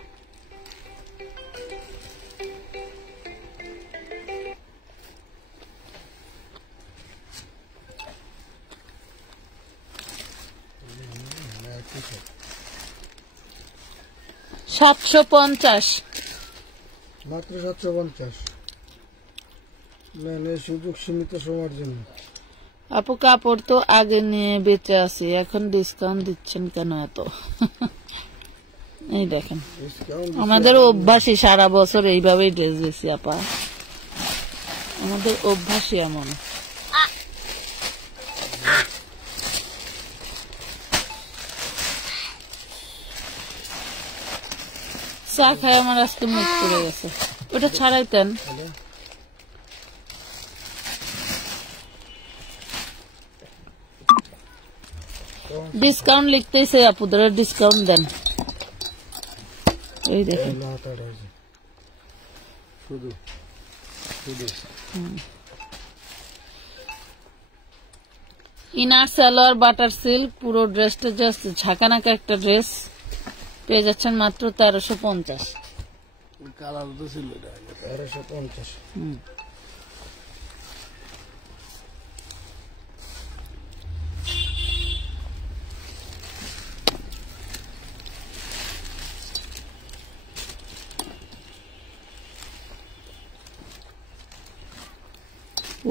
$750, মাত্র 750। মানে সুযোগ সীমিত সময়ের জন্য। আপু কাপড় তো আগে নিয়ে বেঁচে আছি, এখন ডিসকাউন্ট দিচ্ছেন কেন এত? এই দেখেন আমাদের অভ্যাসই, সারা বছর এইভাবেই ড্রেস দিচ্ছি আপা, আমাদের অভ্যাসই এমন। চা খাই আমার আজকে মুখ পড়ে গেছে, ওটা ছাড়াইতেন। ডিসকাউন্ট লিখতেইছে আপুদের, ডিসকাউন্ট দেন। এই দেখেন ইনার সালোয়ার বাটার সিল্ক, পুরো ড্রেসটা জাস্ট ঝাঁকানাকা একটা ড্রেস, পেয়ে যাচ্ছেন মাত্র 1350। কালার তো ছিল 1350।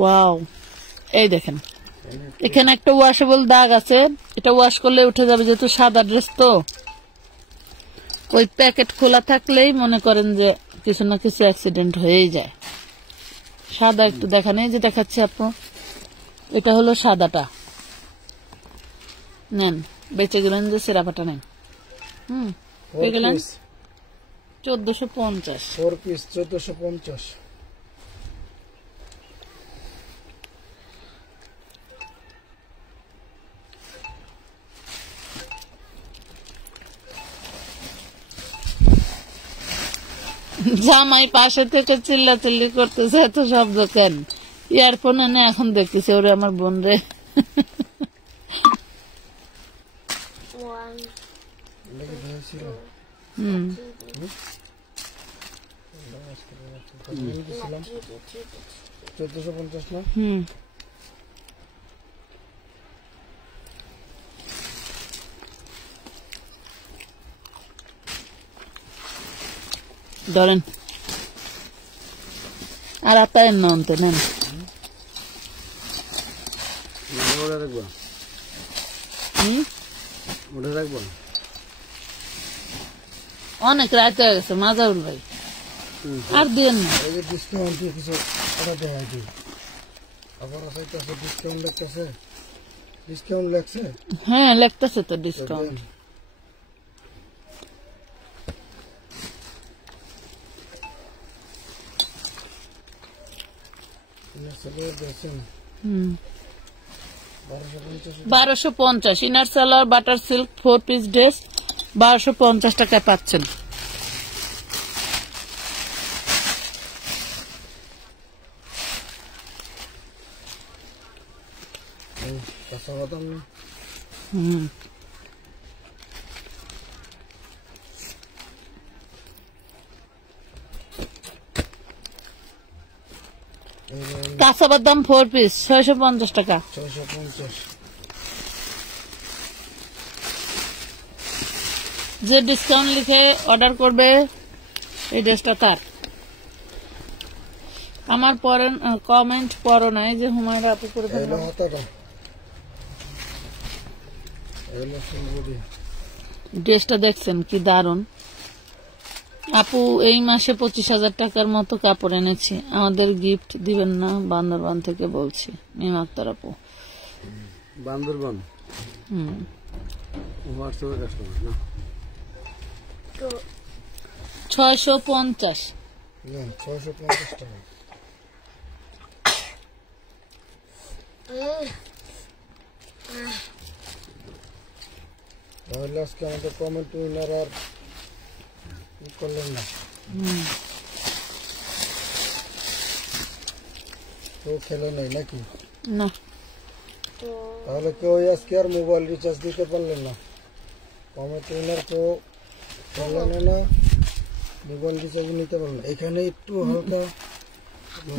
ওয়াও, এই দেখেন এখানে একটা ওয়াশেবল দাগ আছে, এটা ওয়াশ করলে উঠে যাবে, যেহেতু সাদা ড্রেস তো। ওই প্যাকেট খোলা থাকলেই মনে করেন যে কিছু না কিছু অ্যাক্সিডেন্ট হয়েই যায়। সাদা একটু দেখা নেই, যে দেখাচ্ছি আপু, এটা হলো সাদাটা। নেন, বেঁচে গেলেন যে সেরাপাটা নেন। পেয়ে গেলেন 1450। 4 পিস 1450। জামাই পাশে থেকে চিল্লাচিল্লি করতেছে, এত শব্দ কেন? ইয়ারফোন এনে এখন দেখতেছে ওরে আমার বোন রে। দিছিলাম 1450 না? ধরেন আর আতায় নন্তে নেন। ওটা রাখবো, ওটা রাখবো। অনেক রাত হয়ে গেছে মাজাউল ভাই, আর দিয়েন না। এই যে ডিসকাউন্ট কিছু ওটা দেয় কি আবার আছে, ডিসকাউন্ট লেখতেছে, ডিসকাউন্ট লেখছে। হ্যাঁ লেখতেছে তো ডিসকাউন্ট। দেখছেন 1250 inner salwar butter silk 4 piece dress 1250 টাকায় পাচ্ছেন। কাঁচা বাদাম না? কাঁচা বাদাম 4 পিস 650 টাকা। 650। যে ডিসকাউন্ট লিখে অর্ডার করবে এই ড্রেসটা তার। আমার পরে কমেন্ট পড়ো নাই যে হুমায়রা আপু করে দেন। ড্রেসটা দেখছেন কি দারুন। আপু এই মাসে 25,000 টাকার মতো কাপড় এনেছি, আমাদের গিফট দিবেন না? বান্দরবান থেকে বলছি, মিম আক্তার আপু। বান্দরবান হোয়াটসঅ্যাপে কাস্টমার না? 650। 650 টাকা। তাহলে আজকে আমাদের কমেন্ট উইনার আর করলেন না, তো খেলে নেই নাকি? না, তাহলে কেউ আজকে আর মোবাইল রিচার্জ দিতে পারলেন না। কমেন্ট উইনার তো করলেন না, মোবাইল রিচার্জ নিতে পারলেন। এখানে একটু হালকা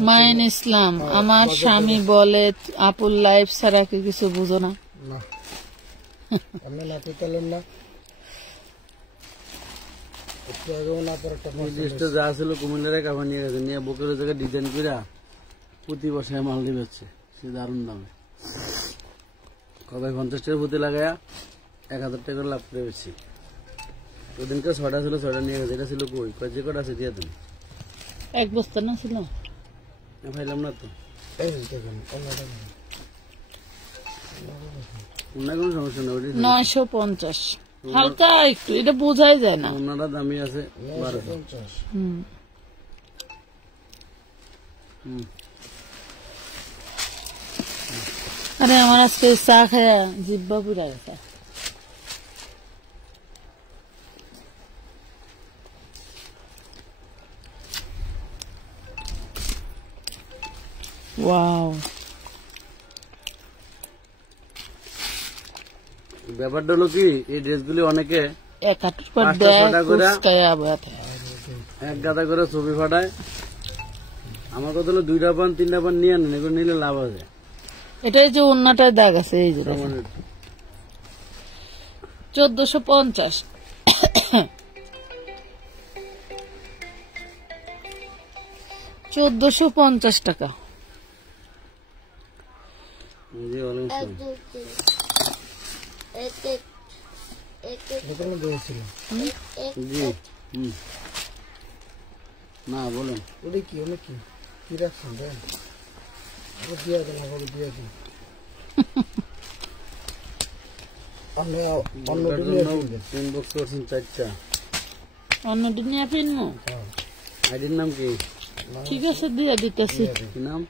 মাইন ইসলাম, আমার স্বামী বলে আপুর লাইফ ছাড়া কি কিছু বুঝো না? না আমি না পেতালেন না, একটু আগেও না পর একটা জিনিসটা যা ছিল কুমিল্লারে কাপড় নিয়ে গেছে, নিয়ে বুকের জায়গায় ডিজাইন করে পুঁতি বসায় মাল দিচ্ছে, সে দারুণ দামে। কবে 50 টাকা পুঁতি লাগায়া 1000 টাকা লাভ করে বেশি। ওদিনকে 6টা ছিল, 6টা নিয়ে গেছে। এটা ছিল কই কয় যে কটা আছে দিয়ে দেন। এক বস্তা না ছিল, ভাইলাম না তো। এই দেখেন না কোনো সমস্যা না। 950 হালকা একটু, এটা বোঝাই যায় না। ওনারা দামি আছে 950। আরে আমার আজকে চা খায়া জিব্বা পুরা গেছে। ওয়াও, ব্যাপারটা হলো কি, এই ড্রেসগুলি অনেকে 1 पर দেয় কুচকায়া বাতে, এক গাদা করে ছবি ফাটায়। আমার কথা হলো 2টা পান 3টা পান নিয়ে আনেন, এগুলো নিলে লাভ আছে। এটাই যে অন্যটায় দাগ আছে, এই যে 1450। 1450 টাকা। জি ওয়ালাইকুম এক আসসালাম। দুই তিন এক এক এক এক এখানে দিয়েছিল এক জি না বলেন। ওটা কি কি রাখছেন রে? দিয়ে দেন, আমাকে দিয়ে দিন। অন্য ইনবক্স করছেন 4টা। অন্য দিনে ফিরবো, আইডির নাম কি? ঠিক আছে দিয়ে দিতেছি। কি নাম?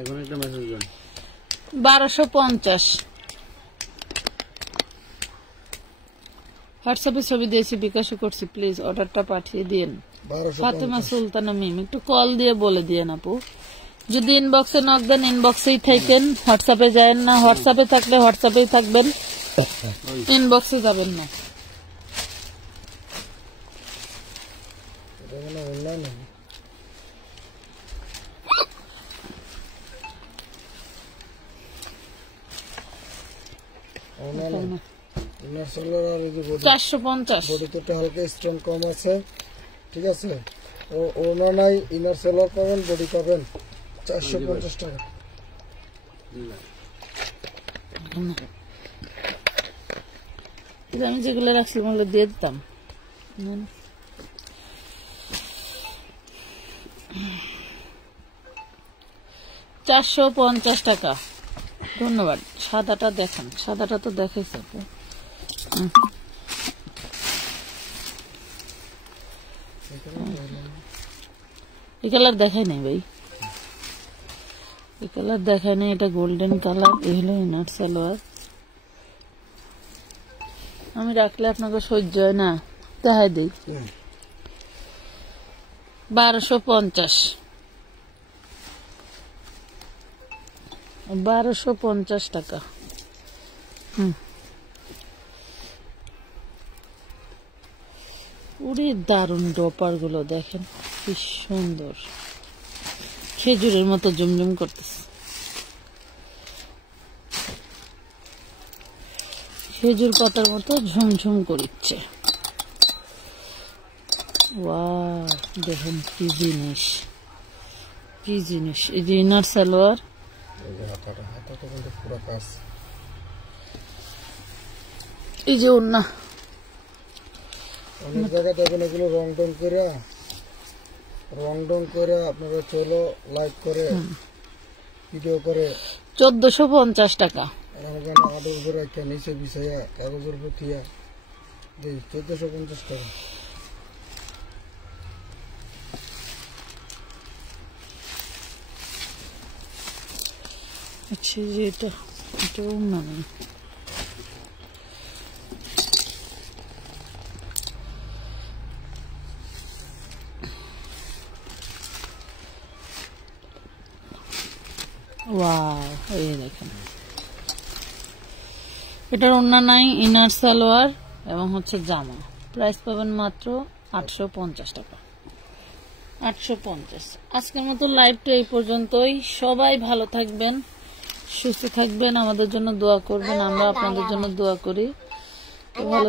এখন একটা মেসেজ দেন। 1250 হোয়াটসঅ্যাপে ছবি দিয়েছি, বিকাশে করছি, প্লিজ অর্ডারটা পাঠিয়ে দিন। 1250 ফাতেমা সুলতানা মিম, একটু কল দিয়ে বলে দিয়েন আপু। যদি ইনবক্সে নক দেন ইনবক্সেই থাকেন, হোয়াটসঅ্যাপে যাবেন না। হোয়াটসঅ্যাপে থাকলে হোয়াটসঅ্যাপেই থাকবেন, ইনবক্সে যাবেন না। এটা মানে অনলাইন ইনার সেলার আর এই যে বডি 450 বডিতে হালকা স্টোন কম আছে, ঠিক আছে। ওনা নাই, ইনার সেলার পাবেন, বডি পাবেন 450 টাকা। আমি যেগুলো রাখছিলাম ওগুলো দিয়ে দিতাম। 450 টাকা, ধন্যবাদ। সাদাটা দেখান, সাদাটা তো দেখাইছে আপু। এই কালার দেখাই নাই ভাই, এই কালার দেখাই নাই। এটা গোল্ডেন কালার, এই হলো ইনার সালোয়ার। আমি রাখলে আপনাকে সহ্য হয় না, দেখাই দিই। 1250 1250 টাকা। উড়ি দারুন ডপার গুলো দেখেন কি সুন্দর, খেজুরের মতো জুমজুম করতেছে, খেজুর পাতার মতো ঝুমঝুম করছে। ওয়াও, দেখেন কি জিনিস, কি জিনিস। এই যে ইনার সালোয়ার, হাতাটা কিন্তু পুরো কাজ। এই যে ওন্না। অনেক জায়গায় দেখেন এগুলো রং ডং করে আপনারা চলো লাইক করে ভিডিও করে 1450 টাকা। আদর করে একটা নিচে বিছাইয়া কাগজের উপর থিয়া 1450 টাকা। আচ্ছা, যে এটা ওন্না নেই। ওয়াও, এই দেখেন, এটার ওন্না নাই, ইনার সালোয়ার এবং হচ্ছে জামা। প্রাইস পাবেন মাত্র 850 টাকা। 850। আজকের মতো লাইভটা এই পর্যন্তই। সবাই ভালো থাকবেন, সুস্থ থাকবেন, আমাদের জন্য দোয়া করবেন, আমরা আপনাদের জন্য দোয়া করি। তো ভালো